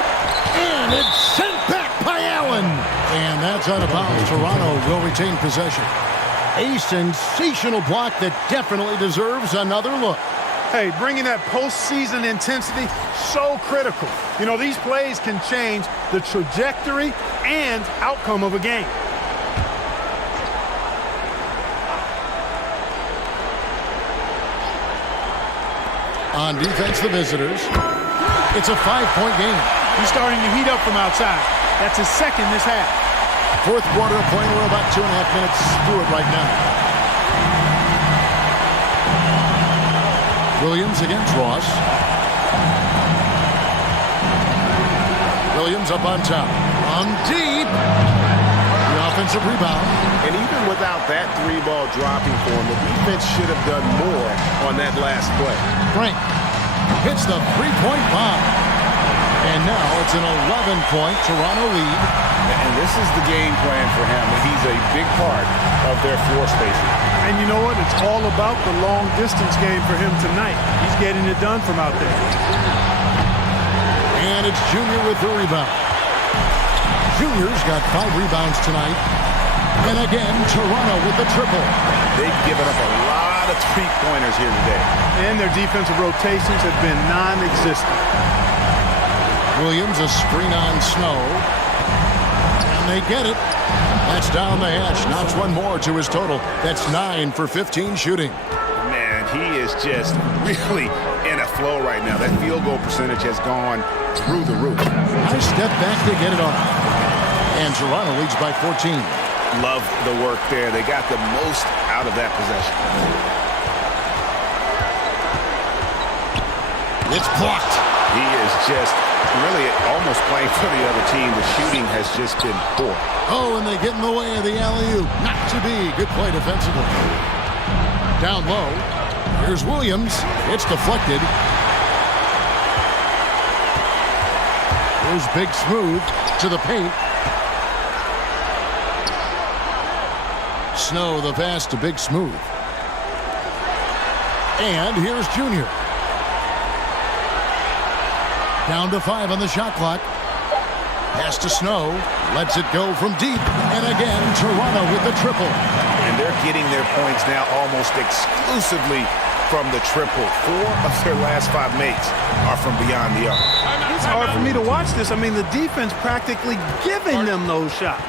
And it's sent back by Allen. And that's out of bounds. Toronto will retain possession. A sensational block that definitely deserves another look. Hey, bringing that postseason intensity, so critical. You know, these plays can change the trajectory and outcome of a game. On defense, the visitors. It's a 5-point game. He's starting to heat up from outside. That's his second this half. 4th quarter of play. We're about 2.5 minutes through it right now. Williams against Ross. Williams up on top. On deep. The offensive rebound. And even without that 3-ball dropping for him, the defense should have done more on that last play. Frank hits the 3-point bomb. And now it's an 11-point Toronto lead. And this is the game plan for him. He's a big part of their floor spacing. And you know what? It's all about the long-distance game for him tonight. He's getting it done from out there. And it's Junior with the rebound. Junior's got 5 rebounds tonight. And again, Toronto with the triple. They've given up a lot of three-pointers here today. And their defensive rotations have been non-existent. Williams a screen on Snow. And they get it. That's down the hash. Knocks one more to his total. That's 9 for 15 shooting. Man, he is just really in a flow right now. That field goal percentage has gone through the roof. Nice step back to get it off. And Toronto leads by 14. Love the work there. They got the most out of that possession. It's blocked. He is just really almost playing for the other team. The shooting has just been poor. Oh, and they get in the way of the alley-oop. Not to be. Good play defensively. Down low. Here's Williams. It's deflected. Here's Big Smooth to the paint. Snow the pass to Big Smooth. And here's Junior. Down to 5 on the shot clock. Pass to Snow. Lets it go from deep. And again, Toronto with the triple. And they're getting their points now almost exclusively from the triple. 4 of their last 5 makes are from beyond the arc. It's hard for me to watch this. I mean, the defense practically giving them those shots.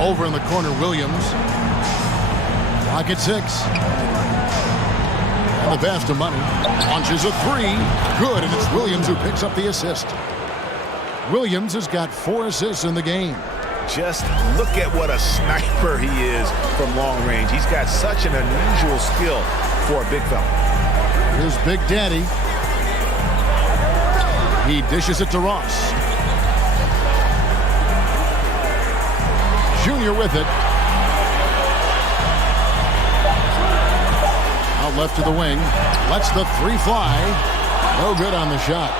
Over in the corner, Williams. Clock at 6. And the pass to Money. Launches a 3. Good, and it's Williams who picks up the assist. Williams has got 4 assists in the game. Just look at what a sniper he is from long range. He's got such an unusual skill for a big fella. Here's Big Daddy. He dishes it to Ross. Junior with it. Out left to the wing. Lets the 3 fly. No good on the shot.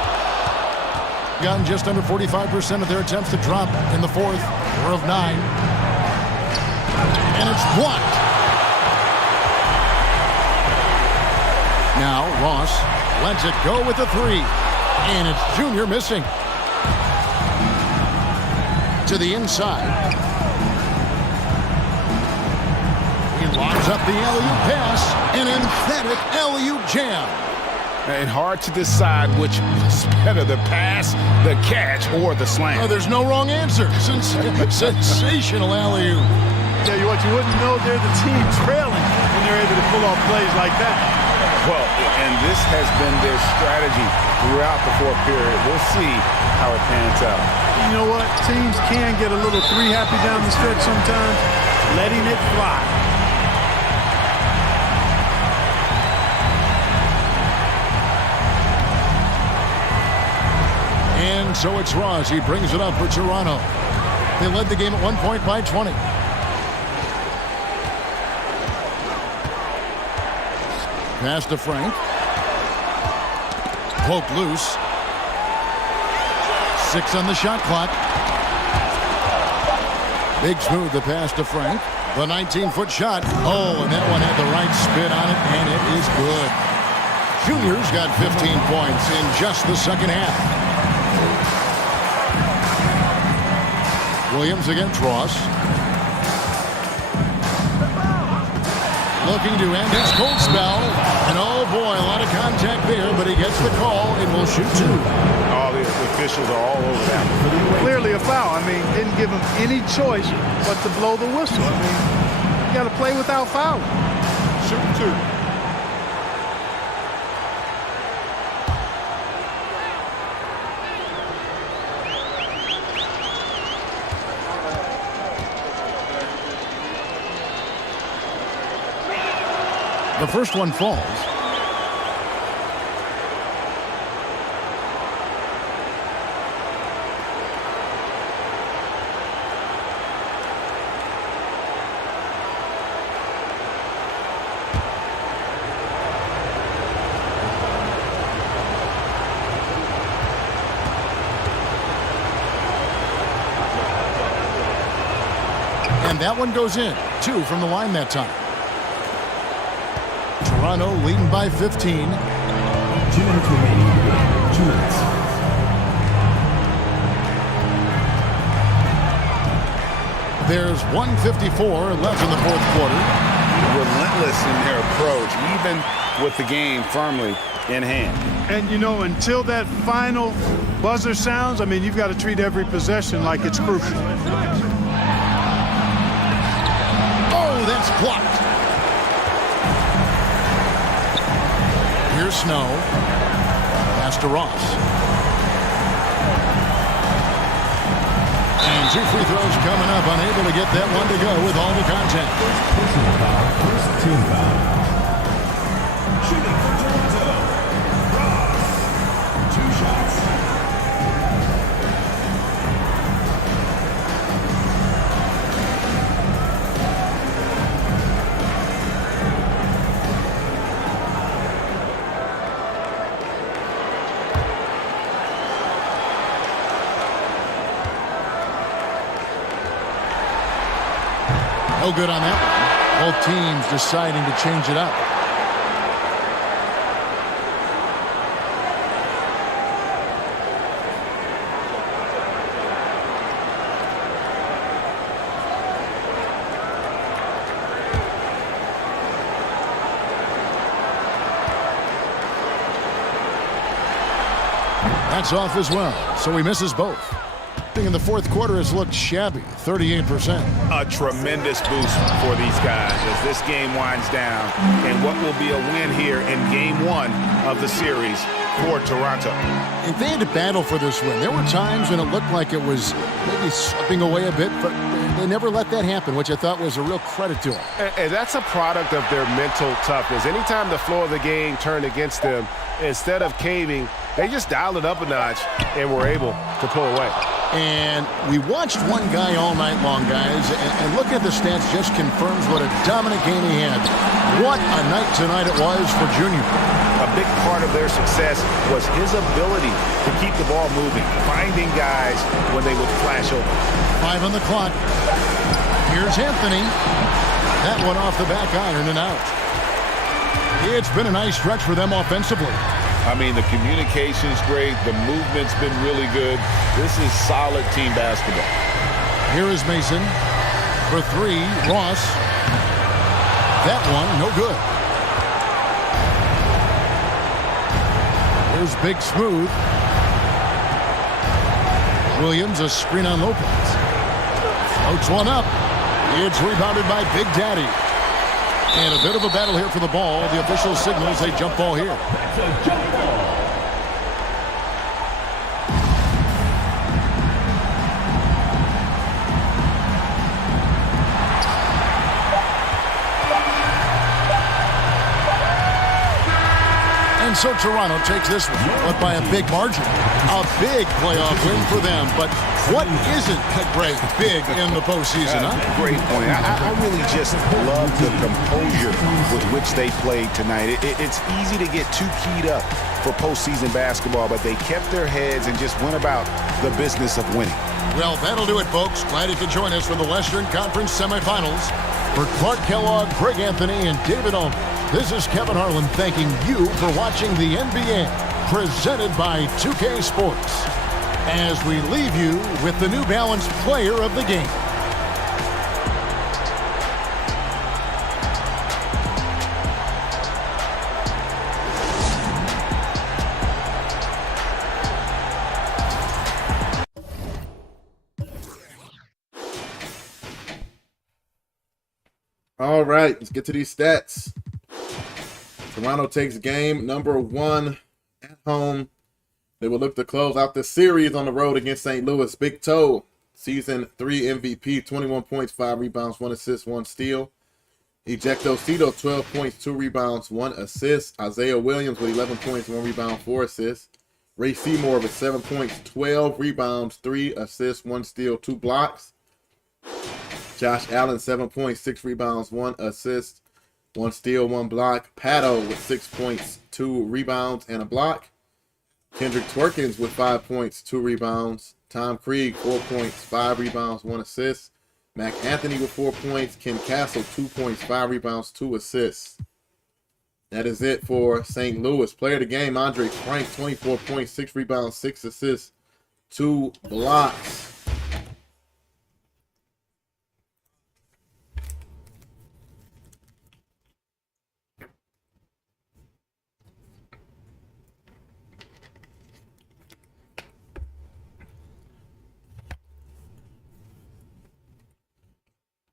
Gotten just under 45% of their attempts to drop in the 4th. 4 of 9. And it's blocked. Now Ross lets it go with the 3. And it's Junior missing. To the inside. Locks up the alley-oop pass, an emphatic alley-oop jam. And hard to decide which was better, the pass, the catch, or the slam. Oh, there's no wrong answer. Sensational alley-oop. Yeah, what you wouldn't know, they're the team trailing when they're able to pull off plays like that. Well, and this has been their strategy throughout the 4th period. We'll see how it pans out. You know what? Teams can get a little 3 happy down the stretch sometimes, letting it fly. And so it's Ross. He brings it up for Toronto. They led the game at 1 point by 20. Pass to Frank. Poke loose. 6 on the shot clock. Big Smooth the pass to Frank. The 19-foot shot. Oh, and that one had the right spin on it, and it is good. Junior's got 15 points in just the second half. Williams against Ross. Looking to end his cold spell. And oh boy, a lot of contact there, but he gets the call and will shoot 2. All the officials are all over that. Clearly a foul. I mean, didn't give him any choice but to blow the whistle. I mean, you got to play without fouling. Shoot 2. The first one falls. And that one goes in. 2 from the line that time. Toronto leading by 15. 2 minutes remaining in the game. 2 minutes. There's 1:54 left in the fourth quarter. Relentless in their approach, even with the game firmly in hand. And, you know, until that final buzzer sounds, I mean, you've got to treat every possession like it's crucial. Oh, that's blocked. Here's Snow. Pass to Ross. And 2 free throws coming up. Unable to get that one to go with all the contact. Personal foul. First team foul. Shooting for Toronto. Ross. 2 shots. No good on that one. Both teams deciding to change it up. That's off as well, so he misses both. In the fourth quarter has looked shabby, 38%. A tremendous boost for these guys as this game winds down and what will be a win here in game 1 of the series for Toronto. And they had to battle for this win. There were times when it looked like it was maybe slipping away a bit, but they never let that happen, which I thought was a real credit to them. And that's a product of their mental toughness. Anytime the flow of the game turned against them, instead of caving, they just dialed it up a notch and were able to pull away. And we watched one guy all night long, guys, and looking at the stats just confirms what a dominant game he had. What a night tonight it was for Junior. A big part of their success was his ability to keep the ball moving, finding guys when they would flash over. 5 on the clock. Here's Anthony. That one off the back iron and out. It's been a nice stretch for them offensively. I mean, the communication's great. The movement's been really good. This is solid team basketball. Here is Mason for 3. Ross. That one, no good. Here's Big Smooth. Williams, a screen on Lopez. Floats one up. It's rebounded by Big Daddy. And a bit of a battle here for the ball. The official signals a jump ball here. And so Toronto takes this one, but by a big margin. A big playoff win for them. But what isn't Greg big in the postseason? Great point. I really just love the composure with which they played tonight. It's easy to get too keyed up for postseason basketball, but they kept their heads and just went about the business of winning. Well, that'll do it, folks. Glad you could join us for the Western Conference semifinals. For Clark Kellogg, Greg Anthony, and David Ohm, this is Kevin Harlan thanking you for watching the NBA, presented by 2K Sports, as we leave you with the New Balance Player of the Game. All right, let's get to these stats. Toronto takes game number 1 at home. They will look to close out the series on the road against St. Louis. Big Toe, season 3 MVP, 21 points, 5 rebounds, 1 assist, 1 steal. Ejecto Cito, 12 points, 2 rebounds, 1 assist. Isaiah Williams with 11 points, 1 rebound, 4 assists. Ray Seymour with 7 points, 12 rebounds, 3 assists, 1 steal, 2 blocks. Josh Allen, 7 points, 6 rebounds, 1 assist, 1 steal, 1 block. Pato with 6 points, 2 rebounds, and a block. Kendrick Twerkins with 5 points, 2 rebounds. Tom Krieg, 4 points, 5 rebounds, 1 assist. Mac Anthony with 4 points. Ken Castle, 2 points, 5 rebounds, 2 assists. That is it for St. Louis. Player of the game, Andre Frank, 24 points, 6 rebounds, 6 assists, 2 blocks.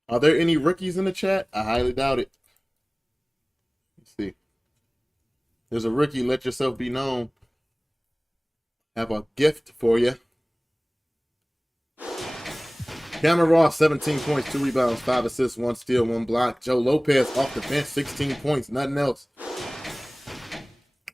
Are there any rookies in the chat? I highly doubt it. Let's see. There's a rookie, let yourself be known. Have a gift for you. Cameron Ross, 17 points, 2 rebounds, 5 assists, 1 steal, 1 block. Joe Lopez off the bench, 16 points, nothing else.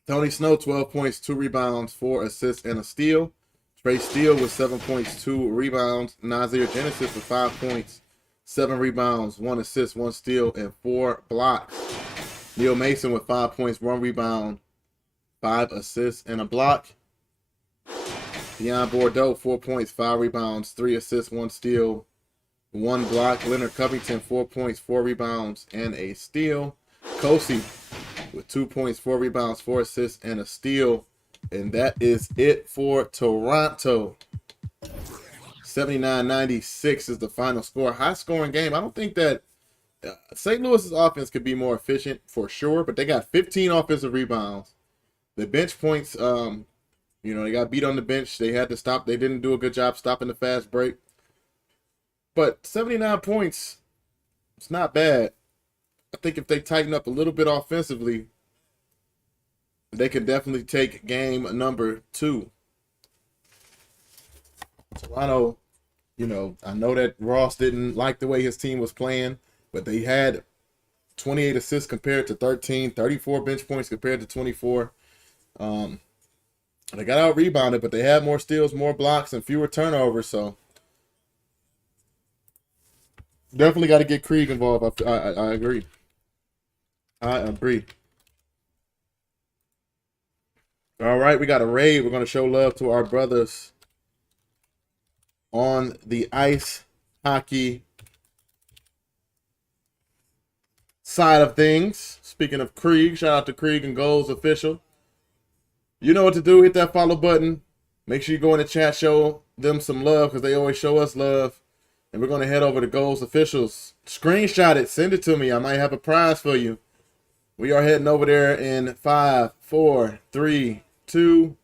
Tony Snow, 12 points, 2 rebounds, 4 assists, and a steal. Trey Steele with 7 points, 2 rebounds. Nazir Genesis with 5 points, 7 rebounds, 1 assist, 1 steal, and 4 blocks. Neil Mason with 5 points, 1 rebound, 5 assists, and a block. Deion Bordeaux, 4 points, 5 rebounds, 3 assists, 1 steal, 1 block. Leonard Covington, 4 points, 4 rebounds, and a steal. Kosi with 2 points, 4 rebounds, 4 assists, and a steal. And that is it for Toronto. 79-96 is the final score. High scoring game. I don't think that St. Louis's offense could be more efficient for sure, but they got 15 offensive rebounds. The bench points, they got beat on the bench. They had to stop. They didn't do a good job stopping the fast break. But 79 points, it's not bad. I think if they tighten up a little bit offensively, they can definitely take game number 2. Toronto, I know that Ross didn't like the way his team was playing, but they had 28 assists compared to 13, 34 bench points compared to 24. They got out rebounded, but they had more steals, more blocks, and fewer turnovers. So definitely got to get Krieg involved. I agree. I agree. All right, we got a raid. We're going to show love to our brothers on the ice hockey side of things. Speaking of Krieg, shout out to Krieg and Goals Official. You know what to do. Hit that follow button. Make sure you go in the chat, show them some love because they always show us love. And we're going to head over to Goals Officials. Screenshot it. Send it to me. I might have a prize for you. We are heading over there in 5, 4, 3, 2.